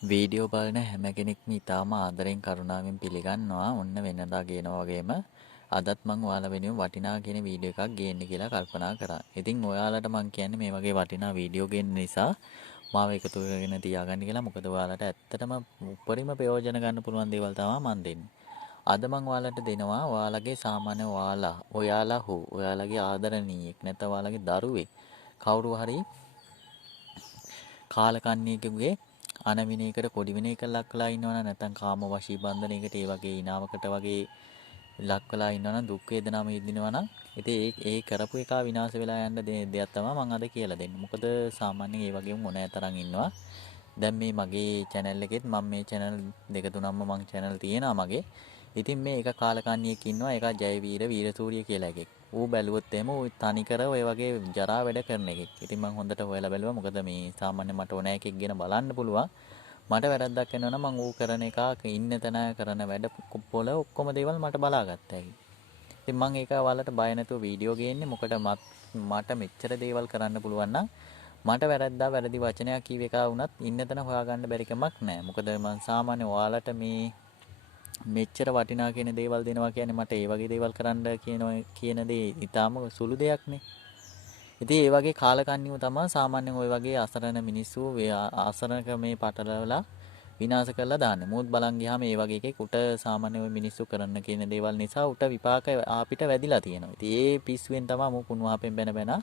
Video බලන හැම කෙනෙක්ම ඉතාම ආදරෙන් කරුණාවෙන් පිළිගන්නවා. ඔන්න වෙනදා කියනවා වගේම අදත් මං ඔයාලා වෙනුවෙන් වටිනා කියන වීඩියෝ එකක් ගේන්න කියලා කල්පනා කරා. ඉතින් ඔයාලට මං කියන්නේ මේ වගේ වටිනා වීඩියෝ ගේන්න නිසා මාව එකතු කරගෙන තියාගන්න කියලා. මොකද ඔයාලට ඇත්තටම උපරිම ප්‍රයෝජන ගන්න පුළුවන් දේවල් තමයි මං දෙන්නේ. අද මං ඔයාලට දෙනවා ඔයාලගේ සාමාන්‍ය ඔයාලගේ ආදරණීයෙක් නැත්නම් ඔයාලගේ දරුවෙක් කවුරු හරි කාලකන්ණියෙකුගේ අනවිනයකට පොඩි විනයකට ලක් වෙලා ඉන්නවනම් නැත්නම් කාම වශී බන්ධනයකට ඒ වගේ ඉනාවකට වගේ ලක් වෙලා ඉන්නවනම් දුක් වේදනාම විඳිනවනම් ඉතින් ඒ කරපු එක විනාශ වෙලා යන්න දෙයක් තමයි මම අද කියලා දෙන්නේ. මොකද සාමාන්‍යයෙන් ඒ වගේම මොනෑ තරම් ඉන්නවා. දැන් මේ මගේ channel එකෙත් මම මේ channel දෙක තුනක්ම මං channel තියෙනවා මගේ. ඉතින් මේ එක කාලකන්ණියෙක් ඉන්නවා ඒක ජයවීර වීරසූරිය කියලා එකෙක්. ඌ බැලුවොත් එහෙම ඌ තනිකර ඔය වගේ ජරා වැඩ කරන එකෙක්. ඉතින් මං හොඳට හොයලා බැලුවා. මොකද මේ සාමාන්‍ය මට ඕනෑ එකෙක් ගැන බලන්න පුළුවන්. මට වැරද්දක් වෙනවා නම් මං ඌ කරන එක ඉන්න තැන කරන වැඩ පොළ ඔක්කොම දේවල් මට බලාගත්තා. ඉතින් මං ඒක ඔයාලට බය නැතුව වීඩියෝ ගේන්නේ. මොකද මට මෙච්චර දේවල් කරන්න පුළුවන් නම් මට වැරද්දා වැරදි වචනයක් කීව එක වුණත් ඉන්න තැන හොයාගන්න බැරි කමක් නැහැ. මොකද මං සාමාන්‍ය ඔයාලට මේ මෙච්චර වටිනා කියන දේවල් දෙනවා කියන්නේ මට ඒ වගේ දේවල් කරන්න කියන දේ ඊටාම සුළු දෙයක්නේ. ඉතින් ඒ වගේ කාලකන්නියෝ තමයි සාමාන්‍යයෙන් ওই වගේ අසරණ මිනිස්සු අසරණක මේ පටලවලා විනාශ කරලා දාන්නේ. මොොත් බලන් ගියාම මේ වගේ එකෙක් උට සාමාන්‍ය ওই මිනිස්සු කරන්න කියන දේවල් නිසා උට විපාක අපිට වැදිලා තියෙනවා. ඉතින් ඒ පිස්සුවෙන් තමයි මු කුණුවහපෙන් බැන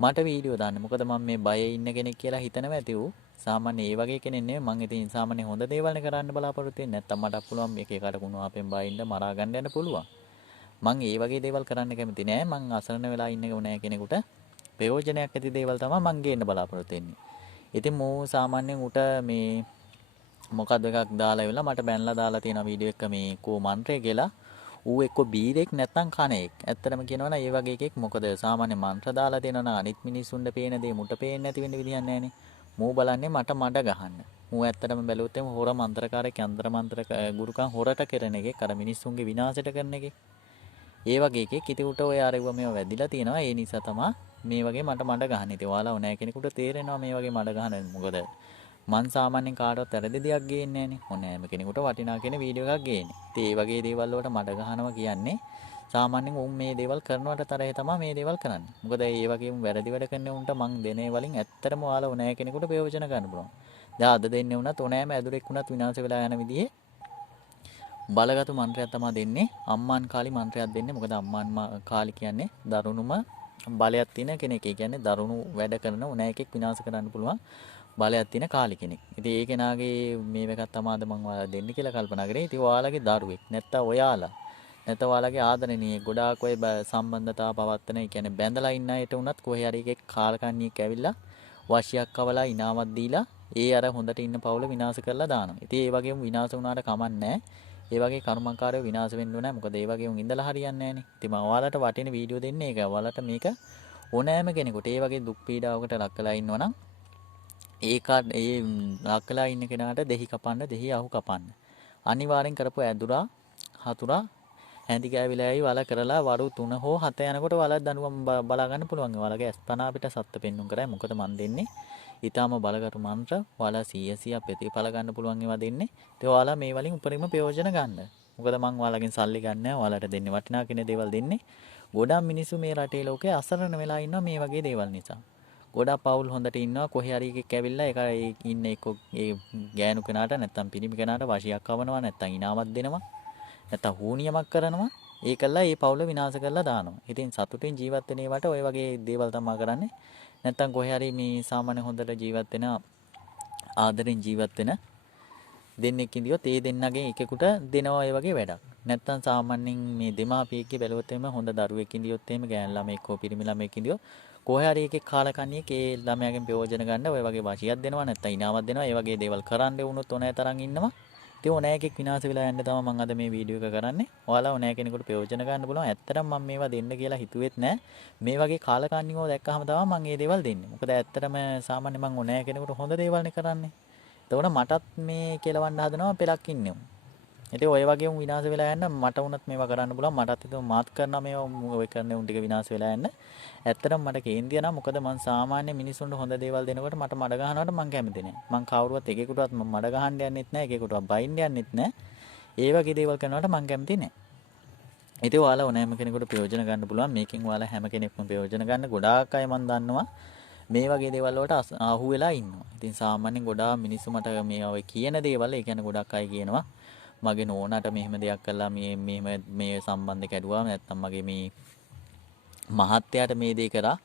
මට වීඩියෝ දාන්නේ. මොකද මම මේ බයේ ඉන්න කෙනෙක් කියලා හිතනවා ඇති ඌ. සාමාන්‍ය ඒ වගේ කෙනෙක් නෙමෙයි. මං ඉතින් සාමාන්‍ය හොඳ දේවල්නේ කරන්න බලාපොරොත්තු වෙන්නේ. නැත්තම් මට පුළුවන් මේක එකට කුණුවහපෙන් බයින්න මරා ගන්න යන්න පුළුවන්. මං ඒ වගේ දේවල් කරන්න කැමති නෑ. මං අසරණ වෙලා ඉන්න ඕනෑ කෙනෙකුට ප්‍රයෝජනයක් ඇති දේවල් තමයි මං ගේන්න බලාපොරොත්තු වෙන්නේ. ඉතින් මෝ සාමාන්‍යයෙන් උට මේ මොකක්ද එකක් දාලා ඉවලා මට බැනලා දාලා තියෙන වීඩියෝ එක මේ කෝ මන්ත්‍රය කියලා ඌ එක්ක බීරෙක් නැත්නම් කණෙක්. ඇත්තටම කියනවනම් ඒ වගේ එකෙක් මොකද සාමාන්‍ය මන්ත්‍ර දාලා දෙනවනම් අනිත් මිනිස්සුන්ට පේන දේ මුට පේන්නේ නැති වෙන්න විදියක් නැහැනේ. මූ බලන්නේ මට මඩ ගහන්න. මූ ඇත්තටම බැලුවොත් එම හොර මන්ත්‍රකාරයෙක් යంత్ర මන්ත්‍ර ගුරුකම් හොරට කරන එකෙක් අර මිනිස්සුන්ගේ විනාශයට කරන එකෙක්. ඒ වගේ එකෙක් ඉතින් උට ඔය අරව මේව වැදිලා තියෙනවා. ඒ නිසා තමයි මේ වගේ මට මඩ ගහන්නේ. ඉතින් ඔයාලා ඕනෑ කෙනෙකුට තේරෙනවා මේ වගේ මඩ ගහන මොකද මං සාමාන්‍යයෙන් කාටවත් වැරදි දෙයක් ගේන්නේ නැහනේ. ඕනෑම කෙනෙකුට වටිනා කියන වීඩියෝ එකක් ගේන්නේ. ඉතින් ඒ වගේ දේවල් වලට මඩ ගහනවා කියන්නේ සාමාන්‍යයෙන් උන් මේ දේවල් කරනවට තරහේ තමයි මේ දේවල් කරන්නේ. මොකද ඒ වගේම වැරදි වැඩ කරන උන්ට මං දෙනේ වලින් ඇත්තටම ඔයාලා ඕනෑ කෙනෙකුට ප්‍රයෝජන ගන්න පුළුවන්. දැන් අද දෙන්නේ වුණත් ඕනෑම ඇදුරෙක් වුණත් විනාශ වෙලා යන විදිහේ බලගතු මන්ත්‍රයක් තමයි දෙන්නේ. අම්මාන් කාලි මන්ත්‍රයක් දෙන්නේ. මොකද අම්මාන් කාලි කියන්නේ දරුණුම බලයක් තියෙන කෙනෙක්. ඒ කියන්නේ දරුණු වැඩ කරන ඕනෑ එකෙක් විනාශ කරන්න පුළුවන් බලයක් තියෙන කාලි කෙනෙක්. ඉතින් ඒ කෙනාගේ මේවකක් තමයි මම ඔයාලා දෙන්න කියලා කල්පනා කරේ. ඉතින් ඔයාලගේ දරුවෙක් නැත්තම් ඔයාලා නැත්නම් ඔයාලගේ ආදරණීය ගොඩාක් ඔය සම්බන්ධතාව පවත්තන, ඒ කියන්නේ බැඳලා ඉන්න අයට උනත් කොහේ හරි එකෙක් කාලකන්ණියෙක් ඇවිල්ලා වශියක් කවලා ඉනාවක් දීලා ඒ අර හොඳට ඉන්න පවුල විනාශ කරලා දානවා. ඉතින් ඒ වගේම විනාශ වුණාට කමක් නැහැ. ඒ වගේ කර්මකාරයෝ විනාශ වෙන්න ඕනේ. මොකද ඒ වගේ උන් ඉඳලා හරියන්නේ නැහනේ. ඉතින් මම ඔයාලට වටින වීඩියෝ දෙන්නේ ඒක. ඔයාලට මේක ඕනෑම කෙනෙකුට ඒ වගේ දුක් පීඩාවකට ලක් වෙලා ඉන්නවනම් ඒ ලක් වෙලා ඉන්න කෙනාට දෙහි කපන්න, දෙහි අහු කපන්න. අනිවාර්යෙන් කරපු ඇදුරා හතුරා හැඳි ගෑවිලායි වල කරලා වරු 3 හෝ 7 යනකොට වල දනුවම් බලා ගන්න පුළුවන්. ඔයාලගේ අස්පනා අපිට සත්ත්ව පෙන්නුම් කරයි. මොකද මන් දෙන්නේ ඊටාම බලගත් මන්ත්‍ර ඔයාලා 100 ප්‍රතිඵල ගන්න පුළුවන් ඒවා දෙන්නේ. ඒ ඔයාලා මේ වලින් උපරිම ප්‍රයෝජන ගන්න. මොකද මං ඔයාලගෙන් සල්ලි ගන්න නැහැ. ඔයාලට දෙන්නේ වටිනා කින දේවල් දෙන්නේ. ගොඩාක් මිනිස්සු මේ රටේ ලෝකේ අසරණ වෙලා ඉන්නවා මේ වගේ දේවල් නිසා. ගොඩාක් පවුල් හොඳට ඉන්නවා. කොහේ හරි එකෙක් ඇවිල්ලා ඒක ඉන්න එක්ක ඒ ගෑනු කෙනාට නැත්තම් පිරිමි කෙනාට වශියක් කවනවා නැත්තම් ඉනාමක් දෙනවා. නැත්තම් හුනියමක් කරනවා. ඒකල්ලා ඒ පවුල විනාශ කරලා දානවා. ඉතින් සතුටින් ජීවත් වෙන ඒවට ওই වගේ දේවල් තමයි කරන්නේ. නැත්තම් කොහේ හරි මේ සාමාන්‍ය හොඳට ජීවත් වෙන ආදරෙන් ජීවත් වෙන දෙන්නෙක් ඉඳියොත් ඒ දෙන්නගෙන් එකෙකුට දෙනවා ඒ වගේ වැඩක්. නැත්තම් සාමාන්‍යයෙන් මේ දෙමාපියෙක්ගේ බැලුවොත් එහෙම හොඳ දරුවෙක් ඉඳියොත් එහෙම ගෑන් ළමෙක් හෝ පිරිමි ළමෙක් ඉඳියොත් කොහේ හරි එකෙක් කාලකන්ණියෙක් ඒ ළමයාගෙන් ප්‍රයෝජන ගන්න ඔය වගේ වාසියක් දෙනවා නැත්තම් ඉනාමක් දෙනවා. ඒ වගේ දේවල් කරන්න වුණොත් ඕනෑ තරම් ඉන්නවා. ඉතින් ඕනෑ එකෙක් විනාශ වෙලා යන්න තමයි මම අද මේ වීඩියෝ එක කරන්නේ. ඔයාලා ඕනෑ කෙනෙකුට ප්‍රයෝජන ගන්න පුළුවන්. ඇත්තටම මම මේවා දෙන්න කියලා හිතුවෙත් නෑ. මේ වගේ කාලකන්ණියෝ දැක්කහම තමයි මම මේ දේවල් දෙන්නේ. මොකද ඇත්තටම සාමාන්‍ය මම ඕනෑ කෙනෙකුට හොඳ දේවල්නේ කරන්නේ. එතකොට මටත් මේ කෙලවන්න හදනවා පෙලක් ඉන්නෙමු. ඉතින් ඔය වගේ උන් විනාශ වෙලා යන්න මට වුණත් මේවා කරන්න පුළුවන්. මටත් හිතුවා මාත් කරනවා මේවා ඔය කරන උන් ටික විනාශ වෙලා යන්න. ඇත්තටම මට කේන්තිය නම් මොකද මං සාමාන්‍ය මිනිස්සුන්ට හොඳ දේවල් දෙනකොට මට මඩ ගහනවට මං කැමති නෑ. මං කවුරුවත් එකෙකුටවත් මඩ ගහන්න යන්නෙත් නෑ, එකෙකුටවත් බයින්න යන්නෙත් නෑ. ඒ වගේ දේවල් කරනවට මං කැමති නෑ. ඉතින් ඔයාලා ඕනෑම කෙනෙකුට ප්‍රයෝජන ගන්න පුළුවන්. මේකෙන් ඔයාලා හැම කෙනෙක්ම ප්‍රයෝජන ගන්න. ගොඩාක් අය මං දන්නවා මේ වගේ දේවල් වලට අහු වෙලා ඉන්නවා. ඉතින් සාමාන්‍යයෙන් ගොඩාක් මිනිස්සු මට මේ ඔය කියන දේවල්, ඒ කියන්නේ ගොඩක් අය කියනවා මගේ නෝනාට මෙහෙම දෙයක් කළා, මෙහෙම මේ සම්බන්ධ කැඩුවා, නැත්නම් මගේ මේ මහත්තයාට මේ දේ කරා,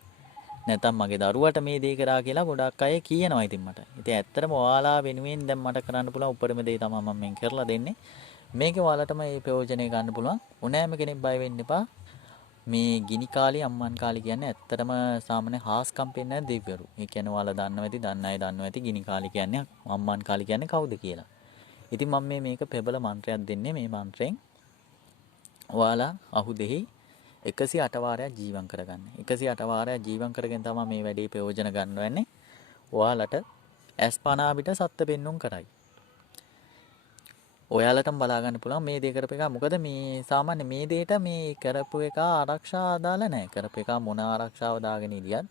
නැත්නම් මගේ දරුවට මේ දේ කරා කියලා ගොඩක් අය කියනවා ඉතින් මට. ඉතින් ඇත්තටම ඔයාලා වෙනුවෙන් දැන් මට කරන්න පුළුවන් උපරිම දේ තමයි මම මෙන් කරලා දෙන්නේ. මේකේ ඔයාලටම මේ ප්‍රයෝජනෙ ගන්න පුළුවන්. ඕනෑම කෙනෙක් බය වෙන්න එපා. මේ ගිනි කාලේ අම්මන් කාලේ කියන්නේ ඇත්තටම සාමාන්‍ය හාස්කම් පෙන්නන දෙවිවරු. ඒ කියන්නේ ඔයාලා දන්නවා ඇති, දන්න අය දන්නවා ඇති ගිනි කාලේ කියන්නේ අම්මන් කාලේ කියන්නේ කවුද කියලා. ඉතින් මම මේක ප්‍රබල මන්ත්‍රයක් දෙන්නේ. මේ මන්ත්‍රයෙන් ඔයාලා අහු දෙහි 108 වාරයක් ජීවත් කරගන්න. 108 වාරයක් ජීවත් කරගෙන තමයි මේ වැඩේ ප්‍රයෝජන ගන්න වෙන්නේ. ඔයාලට ඇස්පනා පිට සත්ත්ව පෙන්නුම් කරයි. ඔයාලටම බලා ගන්න පුළුවන් මේ දේ කරපු එක. මොකද මේ සාමාන්‍ය මේ දෙයට මේ කරපු එක ආරක්ෂා අදාළ නැහැ. කරපු එක මොන ආරක්ෂාව දාගෙන ඉලියත්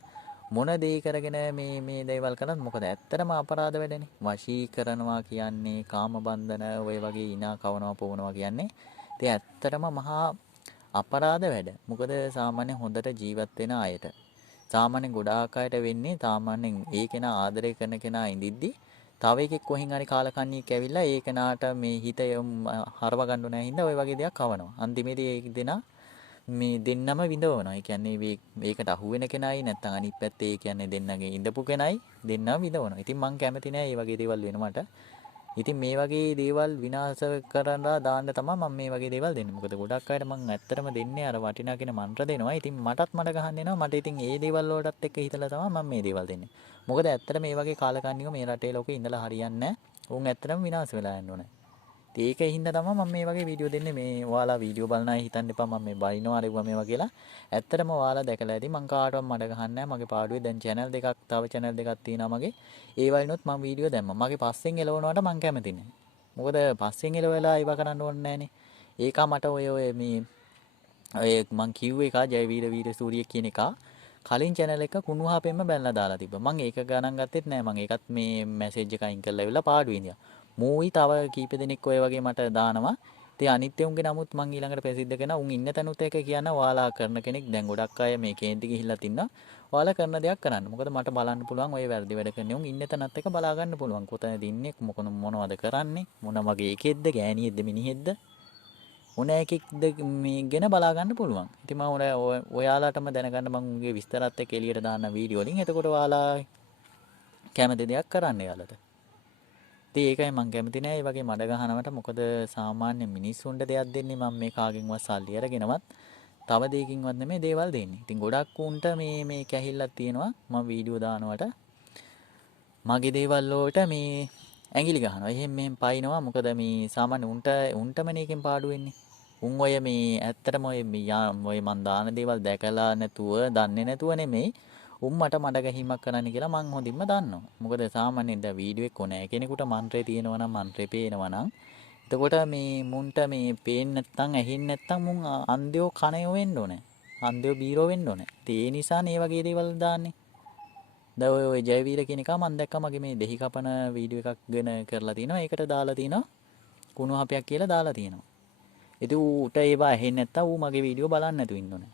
මොන දේ කරගෙන මේ දේවල් කරනත් මොකද ඇත්තටම අපරාධ වැඩනේ. වශී කරනවා කියන්නේ කාම බන්ධන ඔය වගේ ඉනා කවනවා පොවනවා කියන්නේ ඉතින් ඇත්තටම මහා අපරාධ වැඩ. මොකද සාමාන්‍ය හොඳට ජීවත් වෙන අයට සාමාන්‍ය ගොඩාක් අයට වෙන්නේ සාමාන්‍යයෙන් ඒ කෙනා ආදරය කරන කෙනා ඉඳිද්දි තව එකෙක් කොහෙන් හරි කාලකන්ණියෙක් ඇවිල්ලා ඒ කෙනාට මේ හිත හරව ගන්න නැහැ හින්දා ওই වගේ දෙයක් කවනවා. අන්තිමේදී ඒ දෙනා මේ දෙන්නම විඳවනවා. ඒ කියන්නේ මේකට අහු වෙන කෙනයි නැත්නම් අනිත් පැත්තේ ඒ කියන්නේ දෙන්නගේ ඉඳපු කෙනයි දෙන්නම විඳවනවා. ඉතින් මං කැමති නෑ මේ වගේ දේවල් වෙනවට. ඉතින් මේ වගේ දේවල් විනාශ කරලා දාන්න තමයි මම මේ වගේ දේවල් දෙන්නේ. මොකද ගොඩක් අයට මම ඇත්තටම දෙන්නේ අර වටිනා කියන මන්ත්‍ර දෙනවා. ඉතින් මටත් මඩ ගහන්න එනවා. මට ඉතින් ඒ දේවල් වලටත් එක්ක හිතලා තමයි මම මේ දේවල් දෙන්නේ. මොකද ඇත්තට මේ වගේ කාලකන්නියෝ මේ රටේ ලෝකේ ඉඳලා හරියන්නේ නැහැ. උන් ඇත්තටම විනාශ වෙලා යන්න ඕනේ. ඒකේ හින්දා තමයි මම මේ වගේ වීඩියෝ දෙන්නේ. මේ ඔයාලා වීඩියෝ බලන අය හිතන්න එපා මම මේ බයිනවා අරෙව්වා මේවා කියලා. ඇත්තටම ඔයාලා දැකලා ඇති මං කාටවත් මඩ ගහන්නේ නැහැ. මගේ පාඩුවේ දැන් channel දෙකක් තව channel දෙකක් තියෙනවා මගේ. ඒ වලිනුත් මම වීඩියෝ දැම්මා. මගේ පස්සෙන් එලවනවට මං කැමති නැහැ. මොකද පස්සෙන් එලවලා ඒව කරන්න ඕනේ නැහනේ. ඒක මට ඔය මේ ඔය මං කිව්ව එක ජයවීර වීරසූරිය කියන එක කලින් channel එක කුණුහාපෙන්ම බැලලා දාලා තිබ්බා. මං ඒක ගණන් ගත්තෙත් නෑ. මං ඒකත් මේ මැසේජ් එක අයින් කරලා ඉවලා පාඩුවේ ඉඳලා. මූයි තව කීප දෙනෙක් ඔය වගේ මට දානවා. ඉතින් අනිත් උන්ගේ නමුත් මං ඊළඟට ප්‍රසිද්ධ කරනවා. උන් ඉන්න තැනුත් එක කියන ඔයාලා කරන කෙනෙක් දැන් ගොඩක් අය මේ කේන්ති ගිහිල්ලා තින්නවා. ඔයාලා කරන දෙයක් කරන්න. මොකද මට බලන්න පුළුවන් ඔය වැරදි වැඩ කරන්නේ උන් ඉන්න තැනත් එක බලා ගන්න පුළුවන්. කොතනද ඉන්නේ මොනවද කරන්නේ මොන වගේ එකෙක්ද ගෑණියෙක්ද මිනිහෙක්ද මොන එකෙක්ද මේ ගැන බලා ගන්න පුළුවන්. ඉතින් මම ඔයාලාටම දැනගන්න මම උගේ විස්තරات එක්ක එළියට දාන්න වීඩියෝ වලින්. එතකොට ඔයාලා කැමති දෙයක් කරන්න යාලට. ඉතින් ඒකයි මම කැමති නෑ මේ වගේ මඩ ගහනවට. මොකද සාමාන්‍ය මිනිස්සුන්ට දෙයක් දෙන්නේ මම මේ කාගෙන්වත් සල්ලි අරගෙනවත් තව දෙයකින්වත් නෙමෙයි දේවල් දෙන්නේ. ඉතින් ගොඩක් උන්ට මේ කැහිල්ලක් තියෙනවා මම වීඩියෝ දානවට. මගේ දේවල් වලට මේ ඇඟිලි ගහනවා. එහෙම මෙහෙම පයින්නවා. මොකද මේ සාමාන්‍ය උන්ටම මේකෙන් පාඩු වෙන්නේ. උන් ඔය මේ ඇත්තටම ඔය මන් දාන දේවල් දැකලා නැතුව දන්නේ නැතුව නෙමෙයි උන් මට මඩ ගැහිමක් කරන්න කියලා මං හොඳින්ම දන්නවා. මොකද සාමාන්‍යයෙන් දැන් වීඩියෝ එක කොනේ කෙනෙකුට මන්ත්‍රේ තියෙනවා නම් මන්ත්‍රේ පේනවා නම් එතකොට මේ මුන්ට මේ පේන්නේ නැත්නම් ඇහෙන්නේ නැත්නම් මුන් අන්ධයෝ කණයෝ වෙන්න ඕනේ. අන්ධයෝ බීරෝ වෙන්න ඕනේ. ඒ නිසා මේ වගේ දේවල් දාන්නේ. දැන් ඔය ජයවීර කියන එක මම දැක්කා මගේ මේ දෙහි කපන වීඩියෝ එකක් ගෙන කරලා තිනවා. ඒකට දාලා තිනවා කුණු හපයක් කියලා දාලා තිනවා. ඉතින් ඌට ඒවා ඇහෙන්නේ නැත්තම් ඌ මගේ වීඩියෝ බලන්න නැතුව ඉන්න ඕනේ.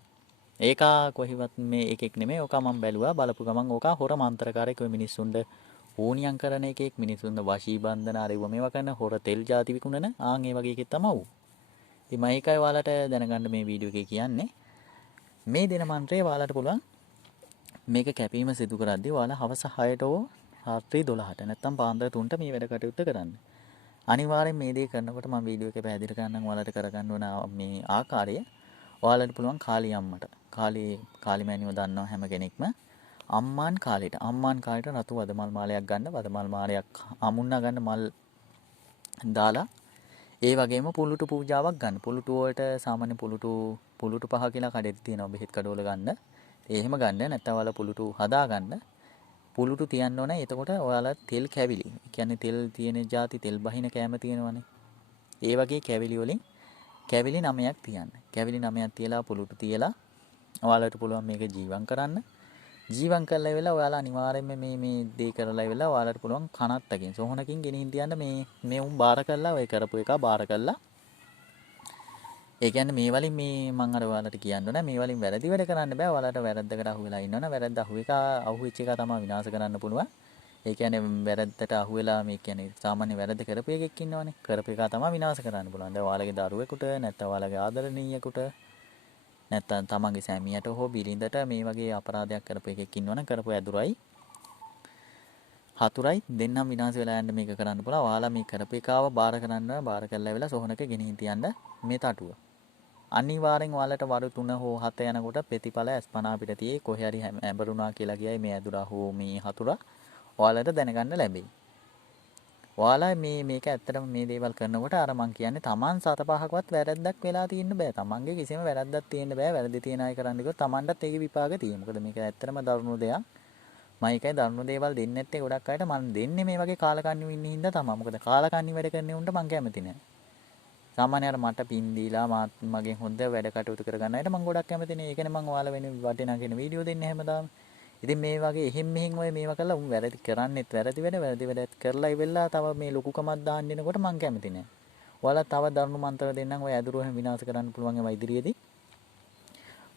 ඒක කොහෙවත් මේ එකෙක් නෙමෙයි. ඕක මම බැලුවා. බලපු ගමන් ඕක හොර මන්ත්‍රකාරයෙක් ඔය මිනිස්සුන්ට ඕනියම් කරන එකෙක් මිනිස්සුන්ව වශී බන්ධන ආරෙව්ව මේවා කරන හොර තෙල් ಜಾති විකුණන ආන් ඒ වගේ එකෙක් තමයි ඌ. ඉතින් මම ඒකයි ඔයාලට දැනගන්න මේ වීඩියෝ එකේ කියන්නේ. මේ දෙන මන්ත්‍රය ඔයාලට පුළුවන් මේක කැපීම සිදු කරද්දී ඔයාලා හවස 6ට හෝ රාත්‍රී 12ට නැත්තම් පාන්දර 3ට මේ වැඩ කටයුත්ත කරන්න. අනිවාර්යෙන් මේ දේ කරනකොට මම වීඩියෝ එකේ පැහැදිලි කරන්නම් ඔයාලට කරගන්න ඕන මේ ආකාරය. ඔයාලට පුළුවන් කාලී අම්මට. කාලී මෑණියෝ දන්නවා හැම කෙනෙක්ම. අම්මාන් කාලේට රතු වදමල් මාලයක් ගන්න. වදමල් මාලයක් අමුණා ගන්න මල් දාලා ඒ වගේම පුලුටු පූජාවක් ගන්න. පුලුටු වලට සාමාන්‍ය පුලුටු පහ කියලා කඩේට තියෙනවා බෙහෙත් කඩවල ගන්න. එහෙම ගන්න නැත්නම් ඔයාලා පුලුටු හදා ගන්න. පුලුටු තියන්න ඕනේ. එතකොට ඔයාලා තෙල් කැවිලි. ඒ කියන්නේ තෙල් තියෙන જાති තෙල් බහින කෑම තියෙනවනේ. ඒ වගේ කැවිලි වලින් කැවිලි 9ක් තියන්න. කැවිලි 9ක් තියලා පුලුටු තියලා ඔයාලට පුළුවන් මේක ජීවම් කරන්න. ජීවම් කරලා ඉවරලා ඔයාලා අනිවාර්යයෙන්ම මේ දේ කරලා ඉවරලා ඔයාලට පුළුවන් කනත්තකින් සෝහනකින් ගෙනින් තියන්න මේ උන් බාර කරලා ඔය කරපු එක බාර කරලා ඒ කියන්නේ මේ වලින් මේ මම අර ඔයාලට කියන්න ඕනේ මේ වලින් වැරදි වැඩ කරන්න බෑ ඔයාලට වැරද්දකට අහු වෙලා ඉන්නවනේ වැරද්ද අහුවෙච්ච එක තමයි විනාශ කරන්න පුළුවන් ඒ කියන්නේ වැරද්දට අහු වෙලා මේ කියන්නේ සාමාන්‍ය වැරද්ද කරපු එකෙක් ඉන්නවනේ කරපු එක තමයි විනාශ කරන්න පුළුවන් දැන් ඔයාලගේ දරුවෙකුට නැත්නම් ඔයාලගේ ආදරණීයෙකුට නැත්නම් තමන්ගේ සැමියට හෝ බිරිඳට මේ වගේ අපරාධයක් කරපු එකෙක් ඉන්නවනම් කරපු ඇදුරයි හතුරයි දෙන්නම් විනාශ වෙලා යන්න මේක කරන්න පුළුවන්. ඔයාලා මේ කරපු එකාව බාර කරන්න බාර කරලා වෙලා සොහනක ගෙනින් තියන්න මේ තටුව. අනිවාර්යෙන් ඔයාලට වරු 3 හෝ 7 යනකොට ප්‍රතිඵල අස්පනා පිට තියේ කොහේ හරි ඇඹරුණා කියලා කියයි මේ ඇදුරා හෝ මේ හතුරා ඔයාලට දැනගන්න ලැබෙයි. ඔයාලා මේක ඇත්තටම මේ දේවල් කරනකොට අර මං කියන්නේ Taman 7-5කවත් වැරද්දක් වෙලා තියෙන්න බෑ. Tamanගේ කිසිම වැරද්දක් තියෙන්න බෑ. වැරදි තියන අය කරන්න කිව්වොත් Tamanටත් ඒකේ විපාක තියෙනවා. මොකද මේක ඇත්තටම දරුණු දෙයක්. මම ඒකයි දරුණු දේවල් දෙන්නේ නැත්තේ ගොඩක් අයට මම දෙන්නේ මේ වගේ කාලකන්ණි ඉන්න හින්දා තමයි. මොකද කාලකන්ණි වැඩ කරන්නේ උන්ට මං කැමති නෑ. සාමාන්‍යයෙන් මට පින් දීලා මගෙන් හොඳ වැඩ කටයුතු කරගන්න අයට මම ගොඩක් කැමති නේ. ඒකනේ මම ඔයාලා වෙන වටිනා කියන වීඩියෝ දෙන්නේ හැමදාම. ඉතින් මේ වගේ එහෙම් මෙහෙන් ඔය මේවා කරලා උන් වැරදි කරන්නේත් වැරදි වැඩ කරලා ඉවෙලා තව මේ ලොකුකමක් දාන්න දෙනකොට මම කැමති නෑ. ඔයාලා තව දරුණු මන්ත්‍ර දෙන්නම් ඔය ඇදුරුව හැම විනාශ කරන්න පුළුවන් ඒවා ඉදිරියේදී.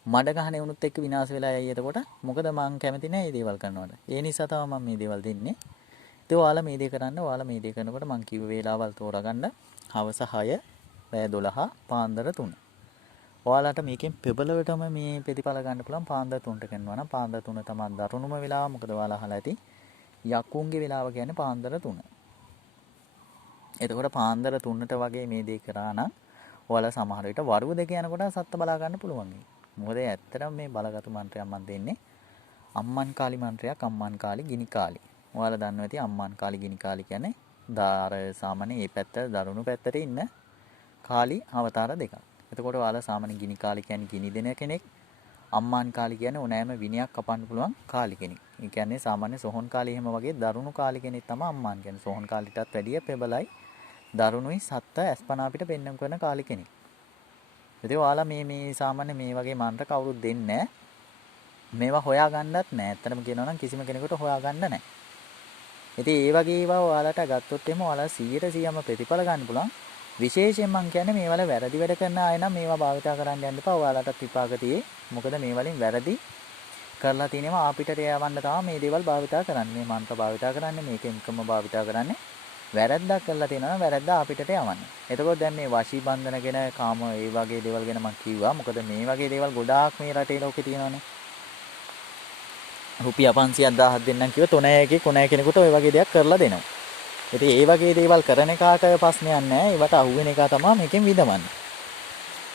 මඩ ගහන එවුනුත් එක්ක විනාශ වෙලා යයි එතකොට මොකද මම කැමති නෑ මේ දේවල් කරනවට. ඒ නිසා තමයි මම මේ දේවල් දෙන්නේ. ඉතින් ඔයාලා මේ දේ කරන්න ඔයාලා මේ දේ කරනකොට මම කිව්ව වේලාවල් තෝරාගන්න. හවස 6 පැය 12 පාන්දර 3. ඔයාලට මේකෙන් පෙබලවටම මේ ප්‍රතිඵල ගන්න පුළුවන් පාන්දර 3ට කරනවා නම් පාන්දර 3 තමයි දරුණුම වෙලාව. මොකද ඔයාලා අහලා ඇති යකුන්ගේ වෙලාව කියන්නේ පාන්දර 3. එතකොට පාන්දර 3ට වගේ මේ දේ කරා නම් ඔයාලා සමහර විට වරුව දෙක යනකොට සත්ත බලා ගන්න පුළුවන්. මොකද ඇත්තටම මේ බලගතු මන්ත්‍රයක් මම දෙන්නේ අම්මන් කාලි මන්ත්‍රයක් අම්මන් කාලි ගිනි කාලි. ඔයාලා දන්නවා ඇති අම්මන් කාලි ගිනි කාලි කියන්නේ දාර සාමාන්‍ය මේ පැත්ත දරුණු පැත්තට ඉන්න කාලි අවතාර දෙකක්. එතකොට ඔයාලා සාමාන්‍ය ගිනි කාලි කියන්නේ ගිනි දෙන කෙනෙක්. අම්මාන් කාලි කියන්නේ ඕනෑම විනයක් කපන්න පුළුවන් කාලි කෙනෙක්. ඒ කියන්නේ සාමාන්‍ය සොහොන් කාලි එහෙම වගේ දරුණු කාලි කෙනෙක් තමයි අම්මාන් කියන්නේ. සොහොන් කාලිටත් වැඩිය පෙබලයි දරුණුයි සත්ත අස්පනා පිට පෙන්නම් කරන කාලි කෙනෙක්. ඉතින් ඔයාලා මේ සාමාන්‍ය මේ වගේ මන්ත්‍ර කවුරුත් දෙන්නේ නැහැ. මේවා හොයාගන්නත් නැහැ. ඇත්තටම කියනවා නම් කිසිම කෙනෙකුට හොයාගන්න නැහැ. ඉතින් ඒ වගේ ඒවා ඔයාලට ගත්තොත් එimhe ඔයාලා 100%ම ප්‍රතිඵල ගන්න පුළුවන්. විශේෂයෙන් මම කියන්නේ මේ වල වැරදි වැඩ කරන අය නම් මේවා භාවිතා කරන්න යන්න එපා. ඔයාලටත් විපාක තියෙයි. මොකද මේ වලින් වැරදි කරලා තිනේවා අපිට යවන්න තමයි මේ දේවල් භාවිතා කරන්නේ. මේ මන්ත්‍ර භාවිතා කරන්නේ මේකෙන්කම භාවිතා කරන්නේ. වැරද්දක් කරලා තියෙනවා නම් වැරද්ද අපිට යවන්නේ. එතකොට දැන් මේ වශී බන්ධන ගැන කාම ඒ වගේ දේවල් ගැන මම කිව්වා. මොකද මේ වගේ දේවල් ගොඩාක් මේ රටේ ලෝකේ තියෙනවානේ. රුපියල් 500ක් 1000ක් දෙන්නම් කිව්වොත් ඔනෑගේ කොනෑ කෙනෙකුට ওই වගේ දෙයක් කරලා දෙනවා. ඉතින් ඒ වගේ දේවල් කරන එකාට ප්‍රශ්නයක් නැහැ. ඒවට අහුවෙන එක තමයි මේකෙන් විඳවන්නේ.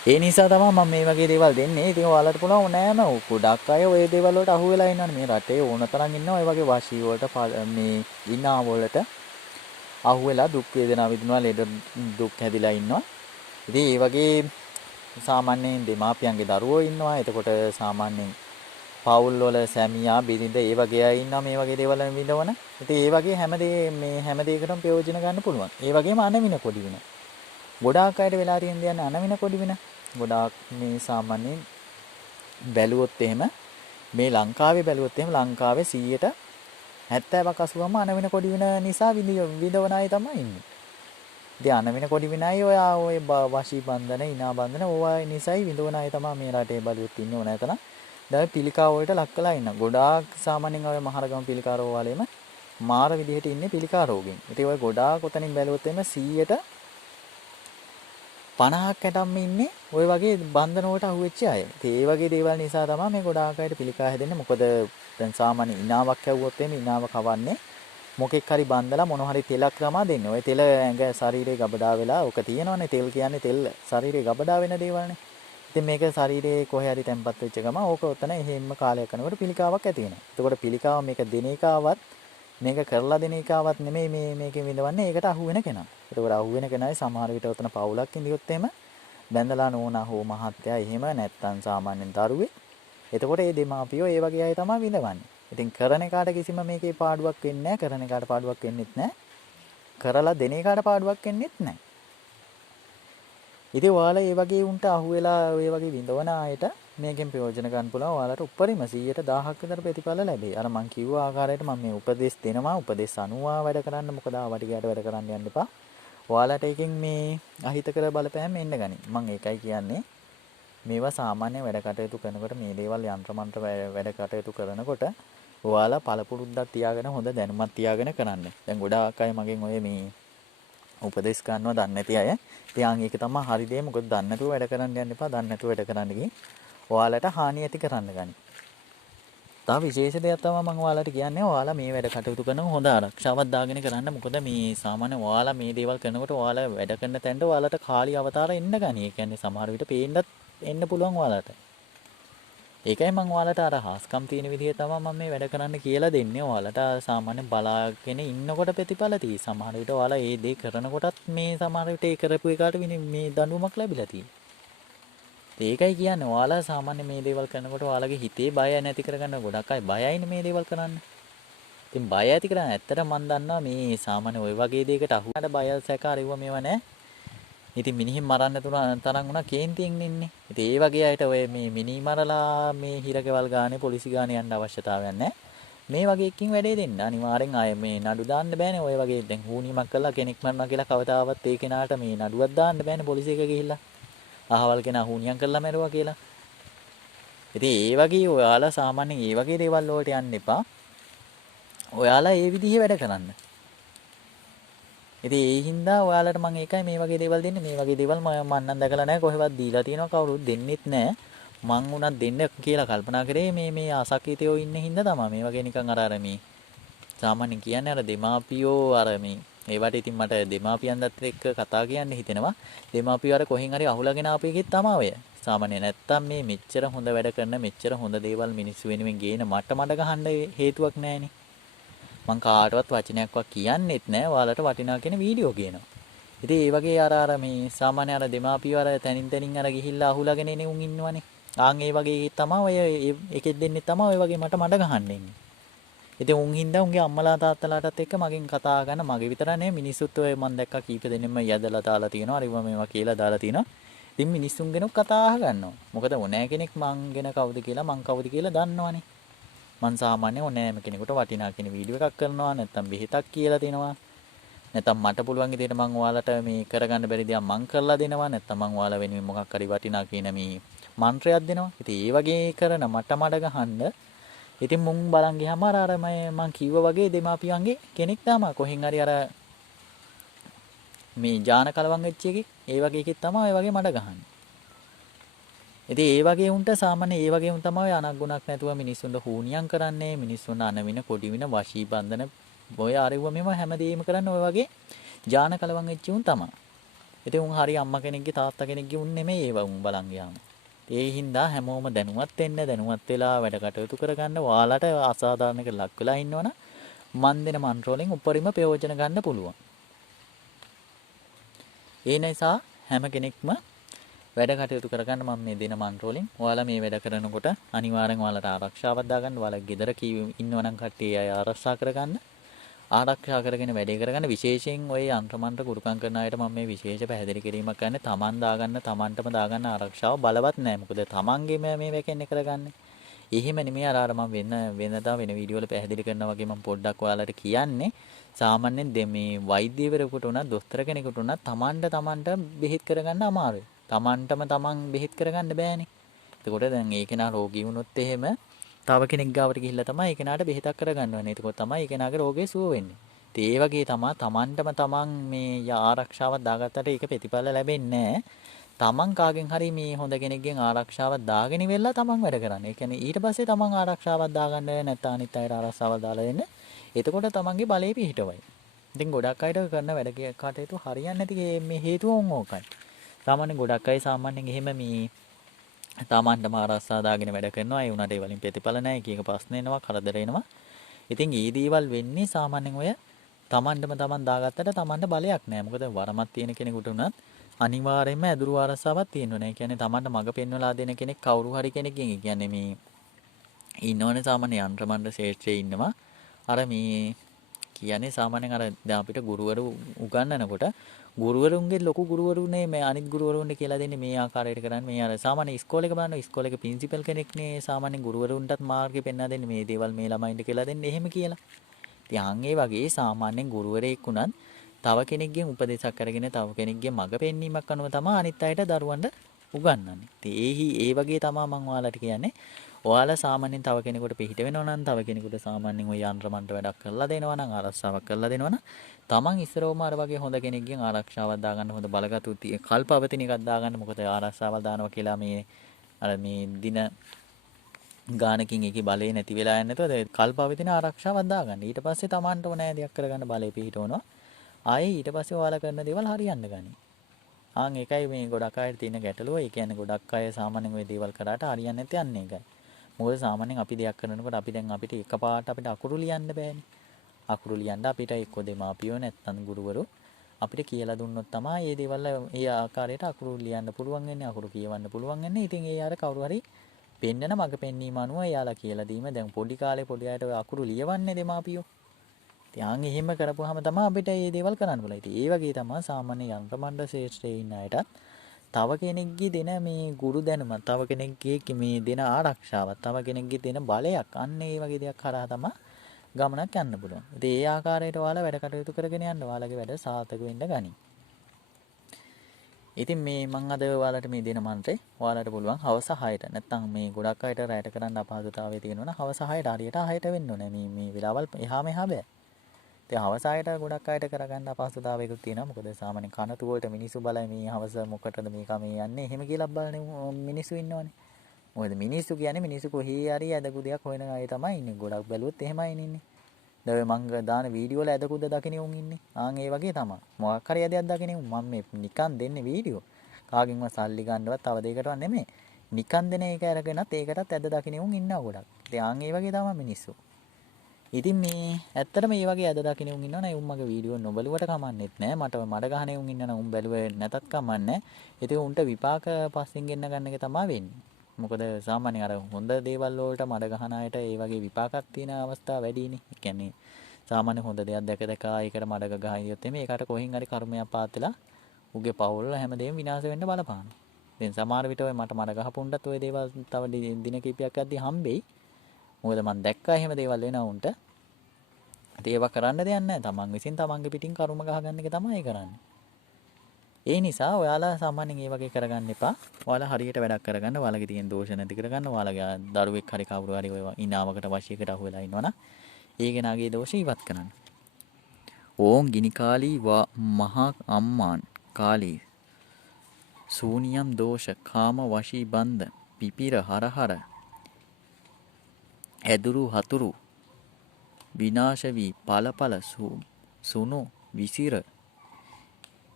ඒ නිසා තමයි මම මේ වගේ දේවල් දෙන්නේ. ඉතින් ඔයාලට පුළුවන් ඕනෑම ගොඩක් අය ওই දේවල් වලට අහු වෙලා ඉන්නවනේ. මේ රටේ ඕන තරම් ඉන්නවා. ඔය වගේ වාශී වලට මේ ඉන්නා වලට අහු වෙලා දුක් වේදනා විඳිනවා. ලෙඩ දුක් හැදිලා ඉන්නවා. ඉතින් ඒ වගේ සාමාන්‍යයෙන් දෙමාපියන්ගේ දරුවෝ ඉන්නවා. එතකොට සාමාන්‍යයෙන් පවුල් වල සැමියා බිරිඳ ඒ වගේ අය ඉන්නවා මේ වගේ දේවල් වලින් විඳවන. ඉතින් ඒ වගේ හැම දෙයකටම ප්‍රයෝජන ගන්න පුළුවන්. ඒ වගේම අනවින කොඩි වින. ගොඩාක් අයට වෙලා තියෙන දේ අනවින කොඩි වින. ගොඩාක් මේ සාමාන්‍යයෙන් බැලුවොත් එහෙම මේ ලංකාවේ බැලුවොත් එහෙම ලංකාවේ 100ට 70ක් 80ම අනවින කොඩි වින නිසා විඳවන අය තමයි ඉන්නේ. ඉතින් අනවින කොඩි විනයි ඔය වශී බන්ධන, ඉනා බන්ධන ඕවා නිසායි විඳවන අය තමයි මේ රටේ බලුවොත් ඉන්නේ ඕන නැතනම්. දැන් පිළිකා වලට ලක් වෙලා ඉන්න. ගොඩාක් සාමාන්‍යයෙන් ඔය මහරගම පිළිකා රෝග වලේම මාර විදිහට ඉන්නේ පිළිකා රෝගෙන්. ඉතින් ඔය ගොඩාක් උතනින් බැලුවොත් එimhe 100ට 50ක් 60ක්ම ඉන්නේ ඔය වගේ බන්ධන වලට අහුවෙච්ච අය. ඉතින් ඒ වගේ දේවල් නිසා තමයි මේ ගොඩාක් අයට පිළිකා හැදෙන්නේ. මොකද දැන් සාමාන්‍ය ඉනාවක් ඇව්වොත් එimhe ඉනාව කවන්නේ මොකෙක් හරි බන්දලා මොන හරි තෙලක් තමයි දෙන්නේ. ඔය තෙල ඇඟ ශරීරේ ගබඩා වෙලා ඔක තියෙනවනේ තෙල් කියන්නේ තෙල් ශරීරේ ගබඩා වෙන දේවල්නේ. ඉතින් මේක ශරීරයේ කොහේ හරි තැම්පත් වෙච්ච ගම ඕක උතන එහෙම්ම කාලයක් යනකොට පිළිකාවක් ඇති වෙනවා. එතකොට පිළිකාව මේක දෙන එකවත් මේක කරලා දෙන එකවත් නෙමෙයි මේකෙන් විඳවන්නේ ඒකට අහු වෙන කෙනා. එතකොට අහු වෙන කෙනායි සමහර විට උතන පවුලක් ඉඳියොත් එහෙම බැඳලා නෝනා හෝ මහත්තයා එහෙම නැත්තම් සාමාන්‍යයෙන් දරුවේ. එතකොට මේ දෙමාපියෝ ඒ වගේ අය තමයි විඳවන්නේ. ඉතින් කරන එකාට කිසිම මේකේ පාඩුවක් වෙන්නේ නැහැ. කරන එකාට පාඩුවක් වෙන්නෙත් නැහැ. කරලා දෙන එකාට පාඩුවක් වෙන්නෙත් නැහැ. ඉතින් ඔයාලා ඒ වගේ උන්ට අහුවෙලා ඔය වගේ විඳවන අයට මේකෙන් ප්‍රයෝජන ගන්න පුළුවන්. ඔයාලට උපරිම 100%ක් විතර ප්‍රතිඵල ලැබේ. අර මං කිව්ව ආකාරයට මම මේ උපදෙස් දෙනවා. උපදෙස් අනුවා වැඩ කරන්න. මොකද ආවට ගියාට වැඩ කරන්න යන්න එපා. ඔයාලට එකෙන් මේ අහිතකර බලපෑම් එන්න ගනි. මං ඒකයි කියන්නේ. මේවා සාමාන්‍ය වැඩ කටයුතු කරනකොට මේ දේවල් යంత్ర මන්ත්‍ර වැඩ කටයුතු කරනකොට ඔයාලා පළපුරුද්දක් තියාගෙන හොඳ දැනුමක් තියාගෙන කරන්න. දැන් ගොඩාක් අය මගෙන් ඔය මේ උපදෙස් ගන්නවා දන්නේ නැති අය. ඉතින් ඒක තමයි හරි දේ. මොකද දන්නේ නැතුව වැඩ කරන්න යන්න එපා. දන්නේ නැතුව වැඩ කරන්න ගිහින් ඔයාලට හානිය ඇති කරන්න ගනි. තව විශේෂ දෙයක් තමයි මම ඔයාලට කියන්නේ ඔයාලා මේ වැඩ කටයුතු කරනකොට හොඳ ආරක්ෂාවක් දාගෙන කරන්න. මොකද මේ සාමාන්‍ය ඔයාලා මේ දේවල් කරනකොට ඔයාලා වැඩ කරන තැනට ඔයාලට කාලී අවතාර එන්න ගනි. ඒ කියන්නේ සමහර විට පේන්නත් එන්න පුළුවන් ඔයාලට. ඒකයි මම ඔයාලට අර හාස්කම් තියෙන විදිහ තමයි මම මේ වැඩ කරන්න කියලා දෙන්නේ. ඔයාලට සාමාන්‍ය බලාගෙන ඉන්නකොට ප්‍රතිඵල තියෙයි. සමහර විට ඔයාලා ඒ දේ කරනකොටත් මේ සමහර විට ඒ කරපු එකට මේ දඬුවමක් ලැබිලා තියෙයි. ඒකයි කියන්නේ ඔයාලා සාමාන්‍ය මේ දේවල් කරනකොට ඔයාලගේ හිතේ බය නැති කරගන්න ගොඩක් අය බයයිනේ මේ දේවල් කරන්න. ඉතින් බය ඇති කරන්නේ ඇත්තට මම දන්නවා මේ සාමාන්‍ය ওই වගේ දෙයකට අහු වෙන බය සැක අරිව මේවා නැහැ. ඉතින් මිනිහින් මරන්න තරම් වුණා කේන්තියෙන් ඉන්නේ. ඉතින් ඒ වගේ අයට ඔය මේ මිනි මරලා මේ හිරකවල් ගානේ පොලිසි ගානේ යන්න අවශ්‍යතාවයක් නැහැ. මේ වගේ එකකින් වැඩේ දෙන්න. අනිවාර්යෙන් ආයේ මේ නඩු දාන්න බෑනේ. ඔය වගේ දැන් හුනියමක් කළා කෙනෙක් මරනවා කියලා කවදාවත් ඒ කෙනාට මේ නඩුවක් දාන්න බෑනේ පොලිසිය එක ගිහිල්ලා. අහවල් කෙනා හුනියම් කරලා මැරුවා කියලා. ඉතින් ඒ වගේ ඔයාලා සාමාන්‍යයෙන් ඒ වගේ දේවල් වලට යන්න එපා. ඔයාලා ඒ විදිහේ වැඩ කරන්න. ඉතින් ඒ හින්දා ඔයාලට මම ඒකයි මේ වගේ දේවල් දෙන්නේ. මේ වගේ දේවල් මම නම් දැකලා නැහැ. කොහෙවත් දීලා තියෙනවා කවුරුත් දෙන්නෙත් නැහැ. මං උනත් දෙන්න කියලා කල්පනා කරේ මේ අසක්විතයෝ ඉන්න හින්දා තමයි. මේ වගේ නිකන් අර මේ සාමාන්‍යයෙන් කියන්නේ අර දෙමාපියෝ අර මේ ඒවට ඉතින් මට දෙමාපියන්වත් එක්ක කතා කියන්න හිතෙනවා. දෙමාපියෝ අර කොහෙන් හරි අහුලාගෙන ආපු එකෙක් තමයි ඔය. සාමාන්‍ය නැත්තම් මේ මෙච්චර හොඳ වැඩ කරන මෙච්චර හොඳ දේවල් මිනිස්සු වෙනුවෙන් ගේන මට ගහන්න හේතුවක් නැහැනේ. මං කාටවත් වචනයක්වත් කියන්නෙත් නැහැ. ඔයාලට වටිනා කියන වීඩියෝ කියනවා. ඉතින් ඒ වගේ අර මේ සාමාන්‍ය අර දෙමාපියෝ අර තනින් අර ගිහිල්ලා අහුලාගෙන එනේ උන් ඉන්නවනේ. ආන් ඒ වගේ තමයි ඔය එකෙක් දෙන්නේ තමයි ඔය වගේ මට ගහන්න එන්නේ. ඉතින් උන් හින්දා උන්ගේ අම්මලා තාත්තලාටත් එක්ක මගෙන් කතා ගන්න මගේ විතර නෙමෙයි මිනිස්සුත් ඔය මම දැක්කා කීප දෙනෙක්ම යදලා දාලා තියෙනවා. හරිම මේවා කියලා දාලා තියෙනවා. ඉතින් මිනිස්සුන් ගැන කතා අහගන්නවා. මොකද ඕනෑ කෙනෙක් මං ගැන කවුද කියලා මං කවුද කියලා දන්නවනේ. මං සාමාන්‍යයෙන් ඕනෑම කෙනෙකුට වටිනා කියන වීඩියෝ එකක් කරනවා නැත්නම් බෙහෙතක් කියලා දෙනවා. නැත්නම් මට පුළුවන් විදිහට මං ඔයාලට මේ කරගන්න බැරි දේවල් මං කරලා දෙනවා. නැත්නම් මං ඔයාලා වෙනුවෙන් මොකක් හරි වටිනා කියන මේ මන්ත්‍රයක් දෙනවා. ඉතින් ඒ වගේ කරන මට ගහන්න ඉතින් මුන් බලන් ගියාම අර මම කිව්වා වගේ දෙමාපියන්ගේ කෙනෙක් තමයි කොහෙන් හරි අර මේ ජාන කලවම් වෙච්ච එකෙක් ඒ වගේ එකෙක් තමයි ඔය වගේ මඩ ගහන්නේ. ඉතින් ඒ වගේ උන්ට සාමාන්‍ය ඒ වගේ උන් තමයි අනග්ගුණක් නැතුව මිනිස්සුන්ට හුනියම් කරන්නේ මිනිස්සුන්ට අනවින කොඩි වින වශී බන්ධන ඔය ආරෙව්ව මෙම හැමදේම කරන්නේ ඔය වගේ ජාන කලවම් වෙච්ච උන් තමයි. ඉතින් උන් හරි අම්මා කෙනෙක්ගේ තාත්තා කෙනෙක්ගේ උන් නෙමෙයි ඒව උන් බලන් ගියාම. ඒ හින්දා හැමෝම දැනුවත් වෙලා වැඩ කටයුතු කරගන්න ඔයාලට අසාධාරණයකට ලක් වෙලා ඉන්නවනම් මන් දෙන මන්ත්‍ර වලින් උපරිම ප්‍රයෝජන ගන්න පුළුවන්. ඒ නිසා හැම කෙනෙක්ම වැඩ කටයුතු කරගන්න මම මේ දෙන මන්ත්‍ර වලින් ඔයාලා මේ වැඩ කරනකොට අනිවාර්යෙන් ඔයාලට ආරක්ෂාවක් දාගන්න ඔයාලා ගෙදර ඉන්නවනම් කට්ටිය අය ආරක්ෂා කරගන්න ආරක්ෂා කරගෙන වැඩේ කරගන්න විශේෂයෙන් ওই යන්ත්‍රමන්ත්‍ර කුරුකම් කරන අයට මම මේ විශේෂ පැහැදිලි කිරීමක් කරන්නේ තමන්ටම දාගන්න ආරක්ෂාව බලවත් නැහැ. මොකද තමන්ගේ මේ වැකෙන්නේ කරගන්නේ. එහෙම නෙමෙයි අර මම වෙනදා වෙන වීඩියෝ වල පැහැදිලි කරනවා වගේ මම පොඩ්ඩක් ඔයාලට කියන්නේ සාමාන්‍යයෙන් මේ වෛද්‍යවරයෙකුට උනත් දොස්තර කෙනෙකුට උනත් තමන්ට බෙහෙත් කරගන්න අමාරුයි. තමන් බෙහෙත් කරගන්න බෑනේ. එතකොට දැන් ඒ කෙනා රෝගී වුණොත් එහෙම තව කෙනෙක් ගාවට ගිහිල්ලා තමයි ඒ කෙනාට බෙහෙතක් කරගන්න වෙන්නේ. එතකොට තමයි ඒ කෙනාගේ රෝගේ සුව වෙන්නේ. ඒ වගේ තමයි තමන් මේ ආරක්ෂාවක් දාගත්තට ඒක ප්‍රතිඵල ලැබෙන්නේ නැහැ. තමන් කාගෙන් හරි මේ හොඳ කෙනෙක්ගෙන් ආරක්ෂාවක් දාගෙන ඉවෙලා තමන් වැඩ කරන්නේ. ඒ කියන්නේ ඊට පස්සේ තමන් ආරක්ෂාවක් දාගන්න නැත්නම් අනිත් අයට ආරක්ෂාවක් දාලා දෙන්න. එතකොට තමන්ගේ බලය පිහිටවයි. ඉතින් ගොඩක් අයට කරන වැඩ කටයුතු හරියන්නේ නැති මේ හේතුව ඕකයි. සාමාන්‍ය ගොඩක් අය සාමාන්‍යයෙන් එහෙම මේ තමන්ටම ආරක්ෂා දාගෙන වැඩ කරනවා. ඒ උනාට ඒ වලින් ප්‍රතිඵල නැහැ. එක එක ප්‍රශ්න එනවා, කරදර එනවා. ඉතින් මේ දේවල් වෙන්නේ සාමාන්‍යයෙන් ඔය තමන්ටම දාගත්තට තමන්ට බලයක් නැහැ. මොකද වරමක් තියෙන කෙනෙකුට උනත් අනිවාර්යයෙන්ම ඇදුරු ආරක්ෂාවක් තියෙනවා. ඒ කියන්නේ තමන්ට මඟ පෙන්වලා දෙන කෙනෙක් කවුරු හරි කෙනෙක්ගෙන් කියන්නේ මේ ඉන්නවනේ සාමාන්‍ය යන්ත්‍රමන්ත්‍ර ශේෂ්ත්‍රයේ ඉන්නවා. අර මේ කියන්නේ සාමාන්‍යයෙන් අර දැන් අපිට ගුරුවරු උගන්වනකොට ගුරුවරුන්ගේ ලොකු ගුරුවරුනේ මේ අනිත් ගුරුවරුන්ට කියලා දෙන්නේ මේ ආකාරයට කරන්න මේ අර සාමාන්‍ය ඉස්කෝලේක බලන්න ඉස්කෝලේක ප්‍රින්සිපල් කෙනෙක්නේ සාමාන්‍ය ගුරුවරුන්ටත් මාර්ගය පෙන්වා දෙන්නේ මේ දේවල් මේ ළමයින්ට කියලා දෙන්නේ එහෙම කියලා. ඉතින් අන් ඒ වගේ සාමාන්‍යයෙන් ගුරුවරයෙක් උනත් තව කෙනෙක්ගෙන් උපදේශයක් අරගෙන තව කෙනෙක්ගේ මඟ පෙන්වීමක් අනුව තමයි අනිත් අයට දරුවන්ට උගන්වන්නේ. ඉතින් ඒ වගේ තමයි මම ඔයාලට කියන්නේ. ඔයාලා සාමාන්‍යයෙන් තව කෙනෙකුට පිළිහිට වෙනවා නම් තව කෙනෙකුට සාමාන්‍යයෙන් ওই යන්ත්‍ර මන්ත්‍ර වැඩක් කරලා දෙනවා නම් ආරක්ෂාවක් කරලා දෙනවා නම් තමන් ඉස්සරවම අර වගේ හොඳ කෙනෙක්ගෙන් ආරක්ෂාවක් දාගන්න හොඳ බලගතු කල්පවතින එකක් දාගන්න මොකද ආරක්ෂාවක් දානවා කියලා මේ අර මේ දින ගානකින් ඒකේ බලේ නැති වෙලා යන්නේ නැතුව කල්පවතින ආරක්ෂාවක් දාගන්න. ඊට පස්සේ තමන්ට ඕනෑ දෙයක් කරගන්න බලේ පිහිටවනවා. ආයේ ඊට පස්සේ ඔයාලා කරන දේවල් හරියන්න ගනි. ආන් ඒකයි මේ ගොඩක් අයට තියෙන ගැටලුව. ඒ කියන්නේ ගොඩක් අය සාමාන්‍යයෙන් ওই දේවල් කරාට හරියන්නේ නැති යන්නේ ඒකයි. මොකද සාමාන්‍යයෙන් අපි දෙයක් කරනකොට අපි දැන් අපිට එකපාරට අපිට අකුරු ලියන්න බෑනේ. අකුරු ලියන්න අපිට එක්ක දෙමාපියෝ නැත්නම් ගුරුවරු අපිට කියලා දුන්නොත් තමයි මේ දේවල් ඒ ආකාරයට අකුරු ලියන්න පුළුවන් වෙන්නේ අකුරු කියවන්න පුළුවන් වෙන්නේ. ඉතින් ඒ අර කවුරු හරි පෙන්නන මග පෙන්වීම අනුව එයාලා කියලා දීම දැන් පොඩි කාලේ පොඩි අයට ඔය අකුරු ලියවන්නේ දෙමාපියෝ. ඉතින් එහෙම කරපුවාම තමයි අපිට මේ දේවල් කරන්න පුළුවන්. ඉතින් ඒ වගේ තමයි සාමාන්‍ය යන්ත්‍ර මණ්ඩල ශේෂ්ත්‍රයේ ඉන්න අයටත් තව කෙනෙක්ගේ දෙන මේ ගුරු දැනුම තව කෙනෙක්ගේ මේ දෙන ආරක්ෂාවක් තව කෙනෙක්ගේ දෙන බලයක් අන්න ඒ වගේ දෙයක් කරා තමයි ගමනක් යන්න පුළුවන්. ඉතින් ඒ ආකාරයට ඔයාලා වැඩ කටයුතු කරගෙන යන්න ඔයාලගේ වැඩ සාර්ථක වෙන්න ගනි. ඉතින් මේ මම අද ඔයාලට මේ දෙන මන්ත්‍රේ ඔයාලට පුළුවන් හවස 6ට නැත්නම් මේ ගොඩක් අයට රැයට කරන්න අපහසුතාවය තියෙනවා නම් හවස 6ට හරියට 6ට වෙන්න ඕනේ. මේ වෙලාවල් එහා මෙහා බෑ. ඉතින් හවස 6ට ගොඩක් අයට කරගන්න අපහසුතාවයකුත් තියෙනවා. මොකද සාමාන්‍යයෙන් කනතු වලට මිනිස්සු බලයි මේ හවස මොකටද මේක මේ යන්නේ. එහෙම කියලා බලන මිනිස්සු ඉන්නවනේ. මොකද මිනිස්සු කියන්නේ මිනිස්සු කොහේ හරි ඇදකු දෙයක් හොයන අය තමයි ඉන්නේ. ගොඩක් බැලුවොත් එහෙමයි ඉන්නේ. දැන් මං දාන වීඩියෝ වල ඇදකුද දකින්න උන් ඉන්නේ. ආන් ඒ වගේ තමයි. මොකක් හරි ඇදයක් දකින්න මම මේ නිකන් දෙන්නේ වීඩියෝ. කාගෙන්වත් සල්ලි ගන්නවත් තව දෙයකටවත් නෙමෙයි. නිකන් දෙන එක අරගෙනත් ඒකටත් ඇද දකින්න උන් ඉන්නවා ගොඩක්. ඉතින් ආන් ඒ වගේ තමයි මිනිස්සු. ඉතින් මේ ඇත්තටම මේ වගේ ඇද දකින්න උන් ඉන්නවනේ උන් මගේ වීඩියෝ නොබලුවට කමන්නේත් නෑ. මට මඩ ගහනේ උන් ඉන්නවනේ උන් බැලුවේ නැතත් කමන්නේ. ඉතින් උන්ට විපාක පස්සෙන් ගෙන්න ගන්න එක තමයි වෙන්නේ. මොකද සාමාන්‍යයෙන් අර හොඳ දේවල් වලට මඩ ගහන අයට ඒ වගේ විපාකක් තියෙන අවස්ථා වැඩිනේ. ඒ කියන්නේ සාමාන්‍ය හොඳ දෙයක් දැක දැක ඒකට මඩ ගහ ඉදියොත් එමේ ඒකට කොහෙන් හරි කර්මයක් පාත් වෙලා උගේ පවුල හැමදේම විනාශ වෙන්න බලපානවා. දැන් සමහර විට ඔය මට මඩ ගහපුන්ටත් ඔය දේවල් තව දින කිහිපයක් යද්දී හම්බෙයි. මොකද මම දැක්කා එහෙම දේවල් වෙනා උන්ට. ඉතින් ඒවා කරන්න දෙයක් නැහැ. තමන් විසින් තමන්ගේ පිටින් කර්ම ගහ ගන්න එක තමයි කරන්නේ. ඒ නිසා ඔයාලා සාමාන්‍යයෙන් මේ වගේ කරගන්න එපා. ඔයාලා හරියට වැඩක් කරගන්න. ඔයාලගේ තියෙන දෝෂ නැති කරගන්න. ඔයාලගේ දරුවෙක් හරි කවුරු හරි ඔය ඉනාවකට වශයකට අහු වෙලා ඉන්නවනම් ඒ කෙනාගේ දෝෂ ඉවත් කරන්න. ඕම් ගිනිකාලී මහා අම්මාන් කාලී සූනියම් දෝෂ කාම වශී බන්ධ පිපිර හරහර ඇදුරු හතුරු විනාශ වී පළපළ සුණු විසිර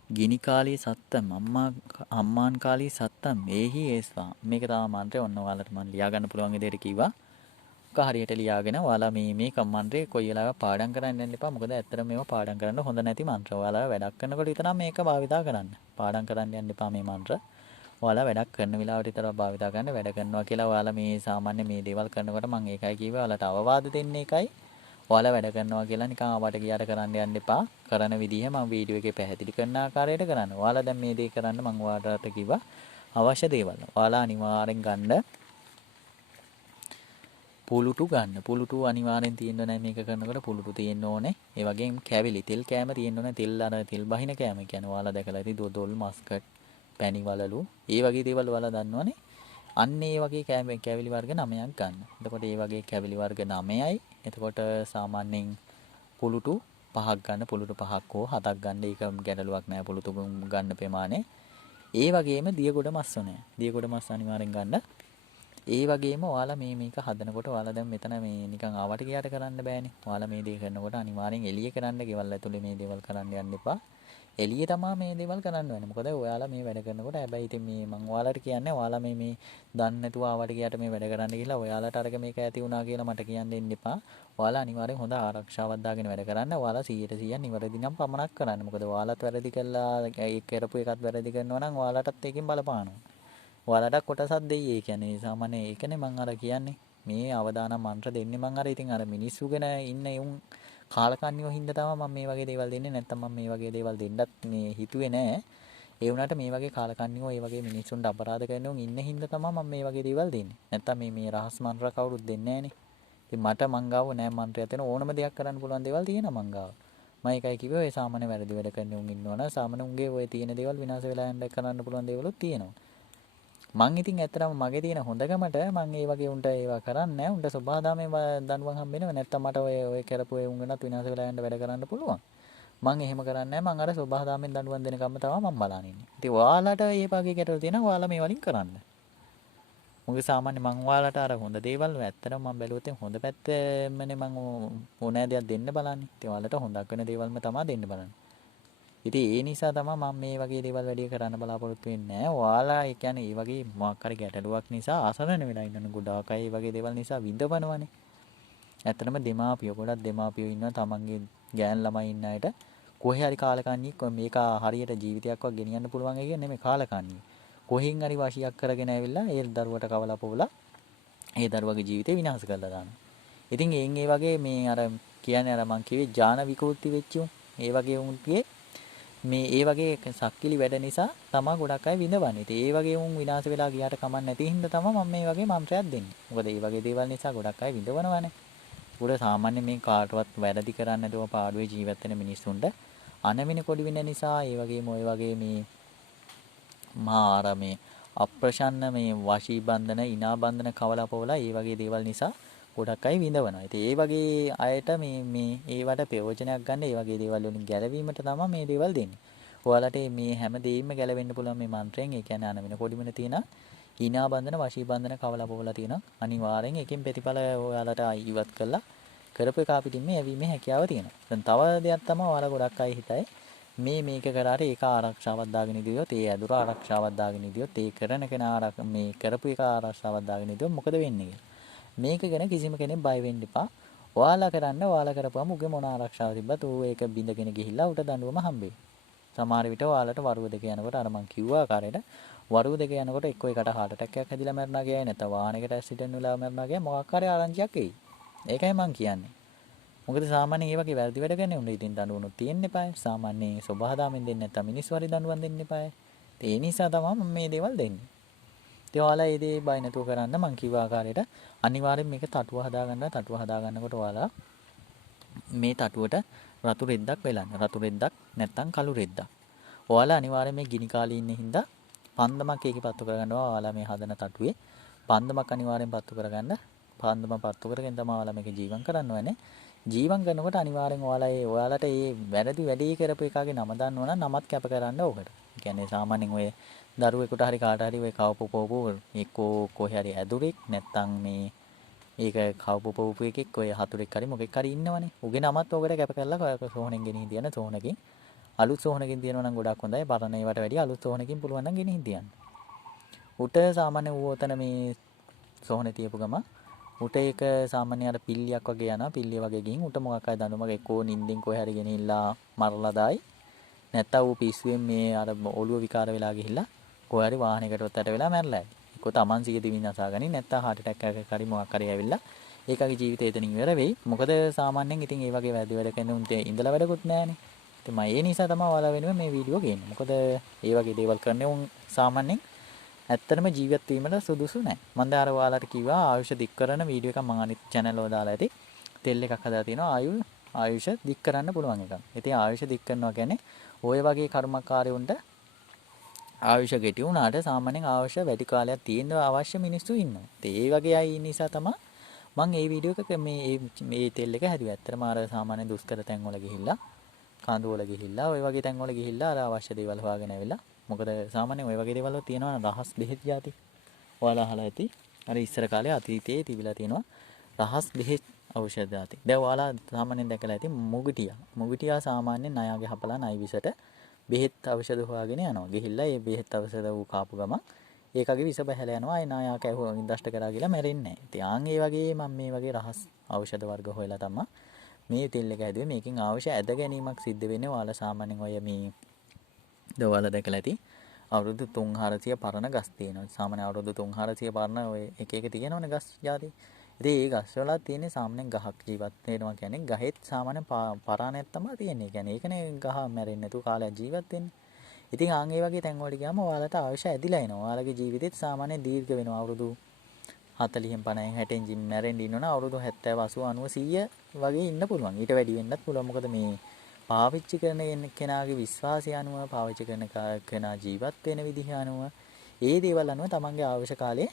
ගිනිකාලී සත්තම් අම්මාන් කාලී සත්තම් මේහි ඒස්වා මේක තමයි මන්ත්‍රය ඔන්න ඔයාලට මම ලියා ගන්න පුළුවන් විදිහට කිව්වා. හරියට ලියාගෙන ඔයාලා මේ කමන්ත්‍රේ කොයි වෙලාවක පාඩම් කරන්න යන්න එපා. මොකද ඇත්තටම මේවා පාඩම් කරන්න හොඳ නැති මන්ත්‍ර. ඔයාලා වැඩක් කරනකොට විතරක් මේක භාවිතා කරන්න. පාඩම් කරන්න යන්න එපා මේ මන්ත්‍ර. ඔයාලා වැඩක් කරන වෙලාවට විතරක් භාවිතා කරන්න. වැඩ කරනවා කියලා ඔයාලා මේ සාමාන්‍ය මේ දේවල් කරනකොට මම ඒකයි කිව්වේ ඔයාලට අවවාද දෙන්නේ එකයි. ඔයාලා වැඩ කරනවා කියලා නිකන් ආවට ගියාට කරන්න යන්න එපා. කරන විදිහ මම වීඩියෝ එකේ පැහැදිලි කරන ආකාරයට කරන්න. ඔයාලා දැන් මේ දේ කරන්න මම ඔයාලට කිව්වා අවශ්‍ය දේවල්. ඔයාලා අනිවාර්යෙන් ගන්න පුලුටු ගන්න. පුලුටු අනිවාර්යෙන් තියෙන්න ඕනේ මේක කරනකොට පුලුටු තියෙන්න ඕනේ. ඒ වගේම කැවිලි තෙල් කෑම තියෙන්න ඕනේ. තෙල් බහින කෑම කියන්නේ ඔයාලා දැකලා ඇති දොල් මස්කට් පැණි වලලු. ඒ වගේ දේවල් ඔයාලා දන්නවනේ. අන්න ඒ වගේ කැවිලි වර්ග 9ක් ගන්න. එතකොට ඒ වගේ කැවිලි වර්ග 9යි. එතකොට සාමාන්‍යයෙන් පුලුටු 5ක් ගන්න. පුලුටු 5ක් හෝ 7ක් ගන්න. ඒක ගැටලුවක් නෑ පුලුටු ගන්න ප්‍රමාණය. ඒ වගේම දියගොඩ මස් ඕනේ. දියගොඩ මස් අනිවාර්යෙන් ගන්න. ඒ වගේම ඔයාලා මේක හදනකොට ඔයාලා දැන් මෙතන මේ නිකන් ආවට ගියාට කරන්න බෑනේ. ඔයාලා මේ දේ කරනකොට අනිවාර්යෙන් එළිය කරන්න. ගෙවල් ඇතුලේ මේ දේවල් කරන්න යන්න එපා. එළිය තමයි මේ දේවල් කරන්න වෙන්නේ. මොකද ඔයාලා මේ වැඩ කරනකොට හැබැයි ඉතින් මේ මම ඔයාලට කියන්නේ ඔයාලා මේ දන්නේ නැතුව ආවට ගියාට මේ වැඩ කරන්න ගිහලා ඔයාලට අරක මේක ඇති වුණා කියලා මට කියන්න දෙන්න එපා. ඔයාලා අනිවාර්යෙන් හොඳ ආරක්ෂාවක් දාගෙන වැඩ කරන්න. ඔයාලා 100% නිවැරදි නම් පමණක් කරන්න. මොකද ඔයාලත් වැරදි කළා ඒ කරපු එකත් වැරදි කරනවා නම් ඔයාලටත් ඒකෙන් බලපානවා. ඔයාලට කොටසක් දෙයි. ඒ කියන්නේ සාමාන්‍ය ඒකනේ මම අර කියන්නේ. මේ අවදානම් මන්ත්‍ර දෙන්නේ මම අර ඉතින් අර මිනිස්සු ගැන ඉන්න උන් කාලකන්නියෝ හින්දා තමයි මම මේ වගේ දේවල් දෙන්නේ. නැත්තම් මම මේ වගේ දේවල් දෙන්නත් මේ හිතුවේ නෑ. ඒ වුණාට මේ වගේ කාලකන්නියෝ ඒ වගේ මිනිස්සුන්ට අපරාධ කරනවා ඉන්න හින්දා තමයි මම මේ වගේ දේවල් දෙන්නේ. නැත්තම් මේ රහස් මන්ත්‍ර කවුරුත් දෙන්නේ නෑනේ. ඉතින් මට මං ගාව නෑ මන්ත්‍රයක් දෙන ඕනම දෙයක් කරන්න පුළුවන් දේවල් තියෙනවා මං ගාව. මම ඒකයි කිව්වේ ඔය සාමාන්‍ය වැරදි වැඩ කරන උන් ඉන්නවනම් සාමාන්‍ය උන්ගේ ඔය තියෙන දේවල් විනාශ වෙලා යන්න කරන්න පුළුවන් දේවලුත් තියෙනවා. මං ඉතින් ඇත්තටම මගේ තියෙන හොඳකමට මං ඒ වගේ උන්ට ඒවා කරන්නේ නැහැ. උන්ට සබහාදාමේ දඬුවම් හම්බෙනව නැත්තම් මට ඔය කරපු ඒ උන්ගනත් විනාශ වෙලා යන්න වැඩ කරන්න පුළුවන්. මං එහෙම කරන්නේ නැහැ. මං අර සබහාදාමෙන් දඬුවම් දෙනකම් තමයි මං බලන් ඉන්නේ. ඉතින් ඔයාලට මේ වගේ ගැටලු තියෙනවා. ඔයාලා මේ වලින් කරන්න. මොකද සාමාන්‍ය මං ඔයාලට අර හොඳ දේවල් ඇත්තටම මං බැලුවොත් හොඳ පැත්තමනේ මං ඕනෑ දෙයක් දෙන්න බලන්නේ. ඉතින් ඔයාලට හොඳක් වෙන දේවල්ම තමයි දෙන්න බලන්නේ. ඉතින් ඒ නිසා තමයි මම මේ වගේ දේවල් වැඩි කරන්න බලාපොරොත්තු වෙන්නේ නැහැ. ඔයාලා ඒ කියන්නේ මේ වගේ මොකක් හරි ගැටලුවක් නිසා අසරණ වෙලා ඉන්න ගොඩාක් අය මේ වගේ දේවල් නිසා විඳවනවනේ. ඇත්තටම දෙමාපියෝ ගොඩක් දෙමාපියෝ ඉන්නවා තමන්ගේ ගෑන් ළමයි ඉන්න අයට කොහේ හරි කාලකන්ණියෙක් මේක හරියට ජීවිතයක්වත් ගෙනියන්න පුළුවන් එක නෙමෙයි කාලකන්ණිය. කොහෙන් හරි වශියක් කරගෙන ඇවිල්ලා ඒ දරුවට කවලා පොවලා ඒ දරුවගේ ජීවිතේ විනාශ කරලා දානවා. ඉතින් ඒ වගේ මේ අර කියන්නේ අර මං කිව්වේ ඥාන විකෘති වෙච්ච උන් ඒ වගේ උන්ගේ මේ ඒ වගේ සක්කිලි වැඩ නිසා තමයි ගොඩක් අය විඳවන්නේ. ඉතින් ඒ වගේ උන් විනාශ වෙලා ගියාට කමක් නැති හින්දා තමයි මම මේ වගේ මන්ත්‍රයක් දෙන්නේ. මොකද මේ වගේ දේවල් නිසා ගොඩක් අය විඳවනවානේ. උඩ සාමාන්‍ය මේ කාටවත් වැරදි කරන්න නැතුව පාඩුවේ ජීවත් වෙන මිනිස්සුන්ට අනවින කොඩි වෙන නිසා ඒ වගේම ඔය වගේ මේ මාර මේ අප්‍රසන්න මේ වශී බන්ධන ඉනා බන්ධන කවලා පොවලා ඒ වගේ දේවල් නිසා ගොඩක් අය විඳවනවා. ඉතින් ඒ වගේ අයට මේ ඒවට ප්‍රයෝජනයක් ගන්න ඒ වගේ දේවල් වලින් ගැලවීමට තමයි මේ දේවල් දෙන්නේ. ඔයාලට මේ හැම දෙයක්ම ගැලවෙන්න පුළුවන් මේ මන්ත්‍රයෙන්. ඒ කියන්නේ අනවින කොඩිමන තියෙන ඉනා බන්ධන වශී බන්ධන කවලා පොවලා තියෙන අනිවාර්යෙන් එකෙන් ප්‍රතිඵල ඔයාලට ඉවත් කළා කරපු එක අපිටින් මේ ඇවීමේ හැකියාව තියෙනවා. දැන් තව දෙයක් තමයි ඔයාලා ගොඩක් අය හිතයි මේක කරාට ඒක ආරක්ෂාවක් දාගෙන ඉදියොත් ඒ ඇදුර ආරක්ෂාවක් දාගෙන ඉදියොත් ඒ කරන කෙනා මේ කරපු එක ආරක්ෂාවක් දාගෙන ඉදියොත් මොකද වෙන්නේ කියලා. මේක ගැන කිසිම කෙනෙක් බය වෙන්න එපා. ඔයාලා කරන්න ඔයාලා කරපුවම උගේ මොන ආරක්ෂාවක් තිබ්බත් ඌ ඒක බින්දගෙන ගිහිල්ලා ඌට දඬුවම හම්බෙයි. සමහර විට ඔයාලට වරුව දෙක යනකොට අර මං කිව්වා ආකාරයට වරුව දෙක යනකොට එක්ක එකට heart attack එකක් හැදිලා මැරෙනවා කියයි නැත්නම් වාහනයකට ඇක්සිඩන්ට් වෙලා මැරෙනවා කියයි මොකක් හරි ආරංචියක් එයි. ඒකයි මං කියන්නේ. මොකද සාමාන්‍යයෙන් මේ වගේ වැරදි වැඩ කරන්නේ උන් ඉතින් දඬුවමුත් තියෙන්න එපායි. සාමාන්‍යයෙන් සබහාදාමෙන් දෙන්නේ නැත්නම් මිනිස්සු හරි දඬුවම් දෙන්න එපායි. ඒ නිසා තමයි මම මේ දේවල් දෙන්නේ. ඉතින් ඔයාලා මේ දේ බය නැතුව කරන්න මං කිව්ව ආකාරයට අනිවාර්යෙන් මේක තටුව හදාගන්නකොට ඔයාලා මේ තටුවට රතු රෙද්දක් වෙලන්න. රතු රෙද්දක් නැත්නම් කළු රෙද්දක්. ඔයාලා අනිවාර්යෙන් මේ ගිනි කාලේ ඉන්න හින්දා පන්දමක් ඒකේ පත්තු කරගන්නවා. ඔයාලා මේ හදන තටුවේ පන්දමක් අනිවාර්යෙන් පත්තු කරගන්න. පන්දම පත්තු කරගෙන තමයි ඔයාලා මේක ජීවම් කරන්න ඕනේ. ජීවම් කරනකොට අනිවාර්යෙන් ඔයාලට මේ වැරදි වැඩේ කරපු එකාගේ නම දන්නවනම් නමත් කැප කරන්න ඕකට. ඒ කියන්නේ සාමාන්‍යයෙන් ඔය දරුවෙකුට හරි කාට හරි ඔය කවපු පොපු එක්කෝ කොහේ හරි ඇදුරෙක් නැත්තම් මේ ඒක කවපු පොපු එකෙක් ඔය හතුරෙක් හරි මොකෙක් හරි ඉන්නවනේ. උගේ නමත් ඕකට කැප කරලා සෝහනෙන් ගෙනින් තියන සෝහනකින් අලුත් සෝහනකින් තියනවා නම් ගොඩක් හොඳයි. පරණ ඒවාට වැඩිය අලුත් සෝහනකින් පුළුවන් නම් ගෙනින් තියන්න. උට සාමාන්‍ය ඌවතන මේ සෝහනේ තියපු ගම උට ඒක සාමාන්‍ය අර පිල්ලියක් වගේ යනවා. පිල්ලිය වගේ ගිහින් උට මොකක් හරි දඬුවමක් එක්කෝ නිින්දෙන් කොහේ හරි ගෙනිහිල්ලා මරලා දායි. නැත්තම් ඌ පිස්සුවෙන් මේ අර ඔළුව විකාර වෙලා ගිහිල්ලා කොහේ හරි වාහනයකට ඔත්තට වෙලා මැරලා යයි. එක්කෝ Taman සිය දිවින් අසාගනි නැත්තම් heart attack එකක් හරි මොකක් හරි ඇවිල්ලා ඒකගේ ජීවිතය එතනින් ඉවර වෙයි. මොකද සාමාන්‍යයෙන් ඉතින් ඒ වගේ වැරදි වැඩ කරන උන්ට ඉඳලා වැඩකුත් නැහනේ. ඉතින් මම ඒ නිසා තමයි ඔයාලා වෙනුවෙන් මේ වීඩියෝ ගේන්නේ. මොකද ඒ වගේ දේවල් කරන්නේ උන් සාමාන්‍යයෙන් ඇත්තටම ජීවත් වීමට සුදුසු නැහැ. මම දැන් අර ඔයාලට කිව්වා ආයුෂ දික් කරන වීඩියෝ එකක් මම අනිත් channel වල දාලා ඇති. තෙල් එකක් හදලා තිනවා ආයුෂ දික් කරන්න පුළුවන් එකක්. ඉතින් ආයුෂ දික් කරනවා කියන්නේ ඔය වගේ කර්මකාරයුන්ට ආයුෂ ගෙටි වුණාට සාමාන්‍යයෙන් ආයුෂ වැඩි කාලයක් තියෙන්න අවශ්‍ය මිනිස්සු ඉන්නවා. ඉතින් ඒ වගේ අය නිසා තමයි මම මේ වීඩියෝ එක මේ තෙල් එක හැදුවේ. ඇත්තටම අර සාමාන්‍ය දුෂ්කර තැන් වල ගිහිල්ලා කඳු වල ගිහිල්ලා ඔය වගේ තැන් වල ගිහිල්ලා අර අවශ්‍ය දේවල් හොයාගෙන ඇවිල්ලා මොකද සාමාන්‍යයෙන් ඔය වගේ දේවල් වල තියෙනවා රහස් බෙහෙත් જાති. ඔයාලා අහලා ඇති. අර ඉස්සර කාලේ අතීතයේ තිබිලා තියෙනවා රහස් බෙහෙත් ඖෂධ જાති. දැන් ඔයාලා සාමාන්‍යයෙන් දැකලා ඇති මුගිටියා. මුගිටියා සාමාන්‍යයෙන් ණයාගේ හපලා ණයි විසට බෙහෙත් ඖෂධ හොයාගෙන යනවා. ගිහිල්ලා මේ බෙහෙත් ඖෂධ ඌ කාපු ගමන් ඒකගේ විස බහැලා යනවා. ඒ ණයා කැහුවා ඉන්දෂ්ට කරා කියලා මැරෙන්නේ නැහැ. ඉතින් ආන් ඒ වගේ මම මේ වගේ රහස් ඖෂධ වර්ග හොයලා තමයි මේ තෙල් එක හැදුවේ. මේකෙන් අවශ්‍ය ඇද ගැනීමක් සිද්ධ වෙන්නේ ඔයාලා සාමාන්‍යයෙන් ඔය මේ ඔයාලා දැකලා ඇති අවුරුදු 3-400 පරණ ගස් තියෙනවා. සාමාන්‍ය අවුරුදු 3-400 පරණ ඔය එක එක තියෙනවනේ ගස් జాති. ඉතින් ඒ ගස් වල තියෙන සාමාන්‍යයෙන් ගහක් ජීවත් වෙනවා කියන්නේ ගහෙත් සාමාන්‍ය පරාණයක් තමයි තියෙන්නේ. කියන්නේ ඒකනේ ගහ මැරෙන්නේ නැතුව කාලයක් ජීවත් වෙන්නේ. ඉතින් ආන් ඒ වගේ තැන් වලට ගියාම ඔයාලට අවශ්‍ය ඇදිලා එනවා. ඔයාලගේ ජීවිතේත් සාමාන්‍ය දීර්ඝ වෙනවා. අවුරුදු 40න් 50න් 60න් ජිම් මැරෙන්න ඉන්නවනම් අවුරුදු 70 80 90 100 වගේ ඉන්න පුළුවන්. ඊට වැඩි වෙන්නත් පුළුවන්. මොකද මේ පාවිච්චි කරන කෙනාගේ විශ්වාසය අනුව පාවිච්චි කරන කෙනා ජීවත් වෙන විදිහ අනුව ඒ දේවල් අනුව තමන්ගේ අවශ්‍ය කාලය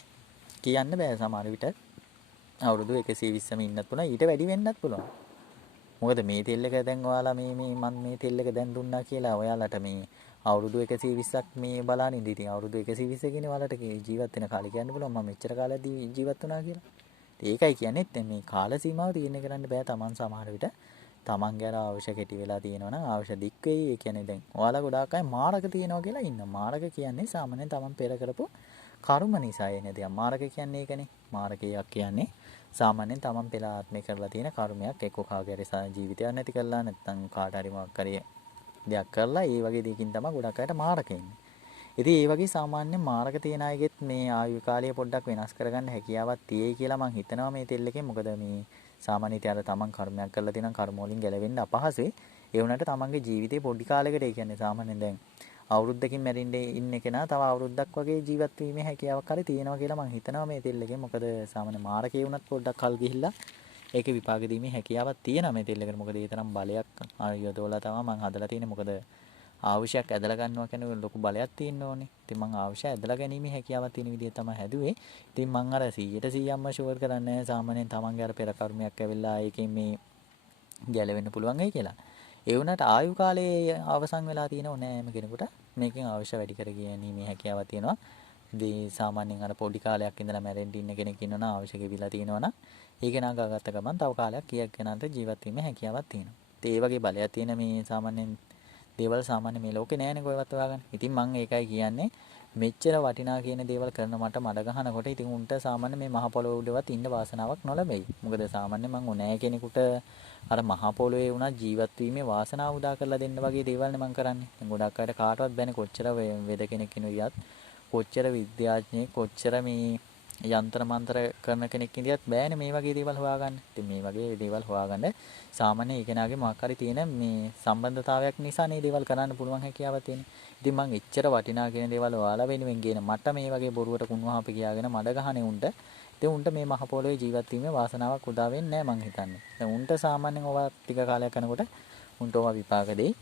කියන්න බෑ. සමහර විට අවුරුදු 120ම ඉන්නත් පුළුවන්. ඊට වැඩි වෙන්නත් පුළුවන්. මොකද මේ තෙල් එක දැන් ඔයාලා මේ මම මේ තෙල් එක දැන් දුන්නා කියලා ඔයාලට මේ අවුරුදු 120ක් මේ බලන්න ඉඳී. ඉතින් අවුරුදු 120 කියන්නේ ඔයාලට ජීවත් වෙන කාලේ කියන්න පුළුවන් මම මෙච්චර කාලයක් ජීවත් වුණා කියලා. ඒකයි කියන්නේ දැන් මේ කාල සීමාව තීරණය කරන්න බෑ. Taman සමහර විට තමන්ගේ අර අවශ්‍ය කෙටි වෙලා තියෙනවා නම් අවශ්‍ය දික් වෙයි. ඒ කියන්නේ දැන් ඔයාලා ගොඩාක් අය මාරක තියෙනවා කියලා ඉන්නවා. මාරක කියන්නේ සාමාන්‍යයෙන් තමන් පෙර කරපු කර්ම නිසා එන දෙයක්. මාරක කියන්නේ ඒකනේ. මාරකයක් කියන්නේ සාමාන්‍යයෙන් තමන් පෙර ආත්මේ කරලා තියෙන කර්මයක් එක්ක කාගේ හරි ජීවිතයක් නැති කරලා නැත්නම් කාට හරි මොකක් හරි දෙයක් කරලා ඒ වගේ දෙයකින් තමයි ගොඩක් අයට මාරක ඉන්නේ. ඉතින් ඒ වගේ සාමාන්‍ය මාරක තියන අයගෙත් මේ ආයු කාලය පොඩ්ඩක් වෙනස් කරගන්න හැකියාවක් තියෙයි කියලා මම හිතනවා මේ තෙල් එකෙන්. මොකද මේ සාමාන්‍යයෙන් අර තමන් කර්මයක් කරලා තියෙනම් කර්ම වලින් ගැලවෙන්න අපහසුයි. ඒ වුණාට තමන්ගේ ජීවිතේ පොඩි කාලයකට ඒ කියන්නේ සාමාන්‍යයෙන් දැන් අවුරුද්දකින් මැරෙන්න ඉන්න කෙනා තව අවුරුද්දක් වගේ ජීවත් වීමේ හැකියාවක් හරි තියෙනවා කියලා මම හිතනවා මේ තෙල් එකෙන්. මොකද සාමාන්‍ය මාරකේ වුණත් පොඩ්ඩක් කල් ගිහිල්ලා ඒකේ විපාක දීමේ හැකියාවක් තියෙනවා මේ තෙල් එකට. මොකද ඒ තරම් බලයක් යොදවලා තමයි මම හදලා තියෙන්නේ. මොකද ආවශ්‍යයක් ඇදලා ගන්නවා කියන්නේ ලොකු බලයක් තියෙන්න ඕනේ. ඉතින් මම ආවශ්‍ය ඇදලා ගැනීමේ හැකියාවක් තියෙන විදිහ තමයි හැදුවේ. ඉතින් මම අර 100%ක්ම ෂුවර් කරන්නේ නැහැ සාමාන්‍යයෙන් තමන්ගේ අර පෙර කර්මයක් ඇවිල්ලා ඒකෙන් මේ ගැලවෙන්න පුළුවන් වෙයි කියලා. ඒ වුණාට ආයු කාලයේ අවසන් වෙලා තියෙනව නෑම කෙනෙකුට මේකෙන් අවශ්‍ය වැඩි කර ගැනීමේ හැකියාවක් තියෙනවා. ඉතින් සාමාන්‍යයෙන් අර පොඩි කාලයක් ඉඳලා මැරෙන්න ඉන්න කෙනෙක් ඉන්නවනම් අවශ්‍ය ගෙවිලා තියෙනවා නම් ඒක නාගාගත්ත ගමන් තව කාලයක් කීයක් කෙනාට ජීවත් වීමේ හැකියාවක් තියෙනවා. ඉතින් ඒ වගේ බලයක් තියෙන මේ සාමාන්‍යයෙන් දේවල් සාමාන්‍ය මේ ලෝකේ නෑනේ කොහෙවත් හොයාගන්න. ඉතින් මම ඒකයි කියන්නේ මෙච්චර වටිනා කියන දේවල් කරන මට මඩ ගහනකොට ඉතින් උන්ට සාමාන්‍ය මේ මහ පොළොව උඩවත් ඉන්න වාසනාවක් නොලැබෙයි. මොකද සාමාන්‍ය මම උනෑ කෙනෙකුට අර මහ පොළොවේ වුණා ජීවත් වීමේ වාසනාව උදා කරලා දෙන්න වගේ දේවල් නේ මම කරන්නේ. දැන් ගොඩක් අයට කාටවත් බැන්නේ කොච්චර වෙද කෙනෙක් ඉනුවියත් කොච්චර විද්‍යාඥයෙක් කොච්චර මේ යන්ත්‍ර මන්ත්‍ර කරන කෙනෙක් ඉඳියත් බෑනේ මේ වගේ දේවල් හොයාගන්න. ඉතින් මේ වගේ දේවල් හොයාගන්න සාමාන්‍ය ඒ කෙනාගේ මොකක් හරි තියෙන මේ සම්බන්ධතාවයක් නිසා නේ දේවල් කරන්න පුළුවන් හැකියාවක් තියෙන්නේ. ඉතින් මං එච්චර වටිනා කියන දේවල් ඔයාලා වෙනුවෙන් කියන මට මේ වගේ බොරුවට කුණුවහප කියාගෙන මඩ ගහනේ උන්ට. ඉතින් උන්ට මේ මහ පොළොවේ ජීවත් වීමේ වාසනාවක් උදා වෙන්නේ නැහැ මං හිතන්නේ. දැන් උන්ට සාමාන්‍යයෙන් ඔවා ටික කාලයක් යනකොට උන්ට ඔවා විපාක දෙයි.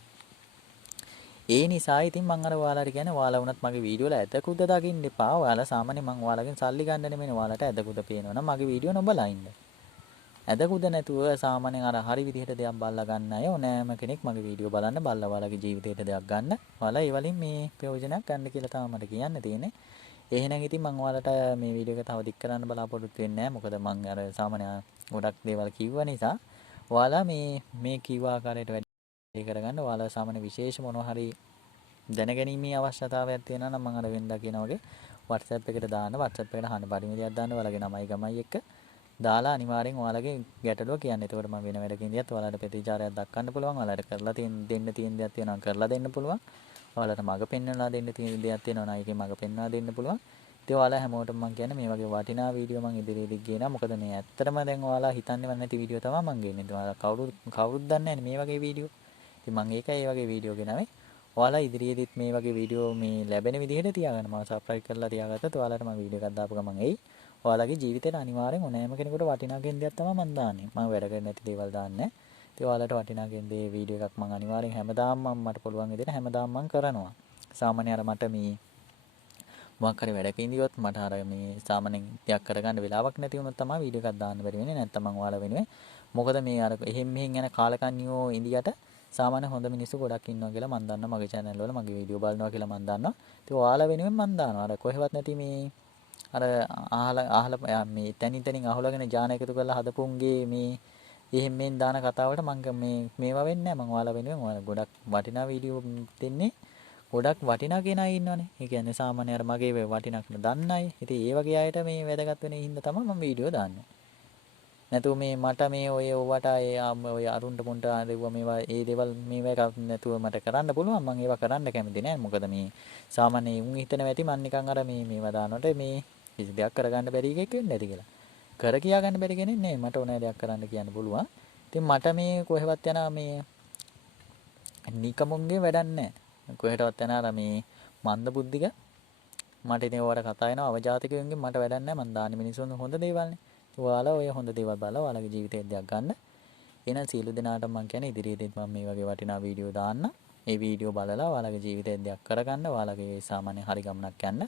ඒ නිසා ඉතින් මම අර ඔයාලට කියන්නේ ඔයාලා වුණත් මගේ වීඩියෝ වල ඇදකුද දකින්න එපා. ඔයාලා සාමාන්‍යයෙන් මම ඔයාලගෙන් සල්ලි ගන්න නෙමෙයි ඔයාලට ඇදකුද පේනවනම් මගේ වීඩියෝ නොබලා ඉන්න. ඇදකුද නැතුව සාමාන්‍යයෙන් අර හරි විදිහට දෙයක් බලලා ගන්න අය ඕනෑම කෙනෙක් මගේ වීඩියෝ බලන්න බලලා ඔයාලගේ ජීවිතේට දෙයක් ගන්න. ඔයාලා ඒ වලින් මේ ප්‍රයෝජනයක් ගන්න කියලා තමයි මට කියන්න තියෙන්නේ. එහෙනම් ඉතින් මම ඔයාලට මේ වීඩියෝ එක තව දික් කරන්න බලාපොරොත්තු වෙන්නේ නැහැ. මොකද මම අර සාමාන්‍ය ගොඩක් දේවල් කිව්ව නිසා ඔයාලා මේ කිව්ව ආකාරයට වැඩි කරගන්න ඔයාලා සාමාන්‍ය විශේෂ මොනවා හරි දැනගැනීමේ අවශ්‍යතාවයක් තියෙනවා නම් මම අර වෙනදා කියන වගේ WhatsApp එකට දාන්න WhatsApp එකට අහන්න පරිමිතියක් දාන්න ඔයාලගේ නමයි ගමයි එක්ක දාලා අනිවාර්යෙන් ඔයාලගේ ගැටලුව කියන්න. එතකොට මම වෙන වැඩකින් දියත් ඔයාලට ප්‍රතිචාරයක් දක්වන්න පුළුවන්. ඔයාලට කරලා දෙන්න තියෙන දේවල් තියෙනවා නම් කරලා දෙන්න පුළුවන්. ඔයාලට මඟ පෙන්වලා දෙන්න තියෙන දේවල් තියෙනවා නම් ඒකේ මඟ පෙන්වලා දෙන්න පුළුවන්. ඉතින් ඔයාලා හැමෝටම මම කියන්නේ මේ වගේ වටිනා වීඩියෝ මම ඉදිරියේදී ගේනවා. මොකද මේ ඇත්තටම දැන් ඔයාලා හිතන්නේවත් නැති වීඩියෝ තමයි මම ගේන්නේ. ඉතින් ඔයාලා කවුරුත් දන්නේ නැහැ මේ වගේ වීඩියෝ. ඉතින් මම ඒකයි මේ වගේ වීඩියෝ ගෙනාවේ. ඔයාලා ඉදිරියේදීත් මේ වගේ වීඩියෝ මේ ලැබෙන විදිහට තියාගන්න. මම සබ්ස්ක්‍රයිබ් කරලා තියාගත්තත් ඔයාලට මම වීඩියෝ එකක් දාපු ගමන් එයි. ඔයාලගේ ජීවිතේට අනිවාර්යෙන් ඕනෑම කෙනෙකුට වටිනා කෙන්දයක් තමයි මම දාන්නේ. මම වැඩ කරන්නේ නැති දේවල් දාන්නේ. ඉතින් ඔයාලට වටිනා කෙන්දේ වීඩියෝ එකක් මම අනිවාර්යෙන් හැමදාම මට පුළුවන් විදිහට හැමදාම මම කරනවා. සාමාන්‍ය අර මට මේ මොකක් හරි වැඩක ඉඳියොත් මට අර මේ සාමාන්‍යයෙන් ටිකක් කරගන්න වෙලාවක් නැති වුණොත් තමයි වීඩියෝ එකක් දාන්න බැරි වෙන්නේ. නැත්නම් මම ඔයාලා වෙනුවෙන් මොකද මේ අර එහෙම් මෙහෙන් යන කාලකන්නියෝ ඉඳියට සාමාන්‍ය හොඳ මිනිස්සු ගොඩක් ඉන්නවා කියලා මම දන්නවා. මගේ channel වල මගේ වීඩියෝ බලනවා කියලා මම දන්නවා. ඉතින් ඔයාලා වෙනුවෙන් මම දානවා. අර කොහෙවත් නැති මේ අර අහලා මේ තනින් අහුලගෙන ජාන එකතු කරලා හදපුන්ගේ මේ එහෙම මෙන් දාන කතාවට මම මේවා වෙන්නේ නැහැ. මම ඔයාලා වෙනුවෙන් ඔයාලා ගොඩක් වටිනා වීඩියෝ දෙන්නේ. ගොඩක් වටිනා කෙනා ඉන්නවනේ. ඒ කියන්නේ සාමාන්‍ය අර මගේ වටිනාකම දන්න අය. ඉතින් ඒ වගේ අයට මේ වැදගත් වෙන හින්දා තමයි මම වීඩියෝ දාන්නේ. නැතුව මේ මට මේ ඔවට ඔය අරුන්ට මුන්ට දෙවුවා මේවා ඒ දේවල් මේවා එකක් නැතුව මට කරන්න පුළුවන්. මම ඒවා කරන්න කැමති නෑ. මොකද මේ සාමාන්‍ය උන් හිතනවා ඇති මම නිකන් අර මේවා දානකොට මේ කිසි දෙයක් කරගන්න බැරි එකෙක් වෙන්නේ නැති කියලා. කර කියා ගන්න බැරි කෙනෙක් නෙමෙයි. මට ඕනෑ දෙයක් කරන්න කියන්න පුළුවන්. ඉතින් මට මේ කොහෙවත් යන මේ නිකමුන්ගේ වැඩක් නැහැ. කොහෙටවත් යන අර මේ මන්ද බුද්ධික මට ඉතින් ඔයාලට කතා වෙනවා අවජාතකයන්ගෙන් මට වැඩක් නැහැ. මං දාන්නේ මිනිස්සුන් හොඳ දේවල්නේ. ඔයාලා ඔය හොඳ දේවල් බලලා ඔයාලගේ ජීවිතේ දෙයක් ගන්න. එහෙනම් සියලු දෙනාට මම කියන්නේ ඉදිරියේදීත් මම මේ වගේ වටිනා වීඩියෝ දාන්න. ඒ වීඩියෝ බලලා ඔයාලගේ ජීවිතේ දෙයක් කරගන්න. ඔයාලගේ සාමාන්‍ය හරි ගමනක් යන්න.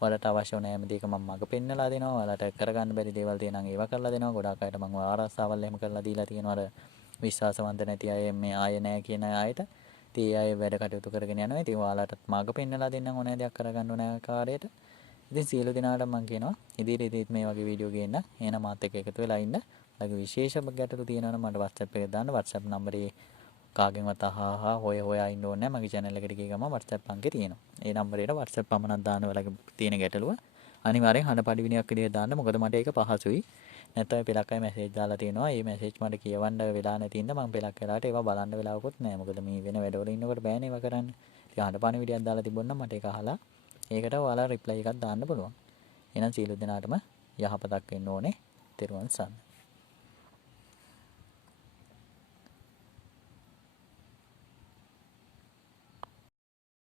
ඔයාලට අවශ්‍ය වන හැම දෙයක මම මඟ පෙන්නලා දෙනවා. ඔයාලට කරගන්න බැරි දේවල් තියෙනවා නම් ඒවා කරලා දෙනවා. ගොඩාක් අයට මම ආරස්සාවල් එහෙම කරලා දීලා තියෙනවා. අර විශ්වාසවන්ත නැති අය මේ ආය නැහැ කියන අයට. ඉතින් ඒ අය වැඩ කටයුතු කරගෙන යනවා. ඉතින් ඔයාලටත් මඟ පෙන්නලා දෙන්නම් ඕනෑ දෙයක් කරගන්න ඕන ආකාරයට. ඉතින් සියලු දෙනාට මම කියනවා ඉදිරියේදීත් මේ වගේ වීඩියෝ ගේන්න. එහෙනම් මාත් එක්ක එකතු වෙලා ඉන්න. ඔයාලගේ විශේෂ ගැටලු තියෙනවා නම් මට WhatsApp එකේ දාන්න. WhatsApp නම්බරේ කාගෙන්වත් අහහා හොයා ඉන්න ඕනේ නැහැ. මගේ channel එකට ගිය ගමන් WhatsApp අංකේ තියෙනවා. ඒ නම්බරේට WhatsApp පමණක් දාන්න ඔයාලගේ තියෙන ගැටලුව. අනිවාර්යෙන් හඬ පරිවිනයක් විදිහට දාන්න. මොකද මට ඒක පහසුයි. නැත්නම් පෙලක් අය මැසේජ් දාලා තියෙනවා. ඒ මැසේජ් මට කියවන්න වෙලා නැති ඉඳ මම පෙලක් වෙලාවට ඒවා බලන්න වෙලාවකුත් නැහැ. මොකද මේ වෙන වැඩවල ඉන්නකොට බෑනේ ඒවා කරන්න. ඉතින් හඬ පරිවිනයක් දාලා තිබුණා නම් මට ඒක අහලා ඒකට ඔයාලා රිප්ලයි එකක් දාන්න පුළුවන්. එහෙනම් සියලු දෙනාටම යහපතක් වෙන්න ඕනේ. තෙරුවන් සරණයි.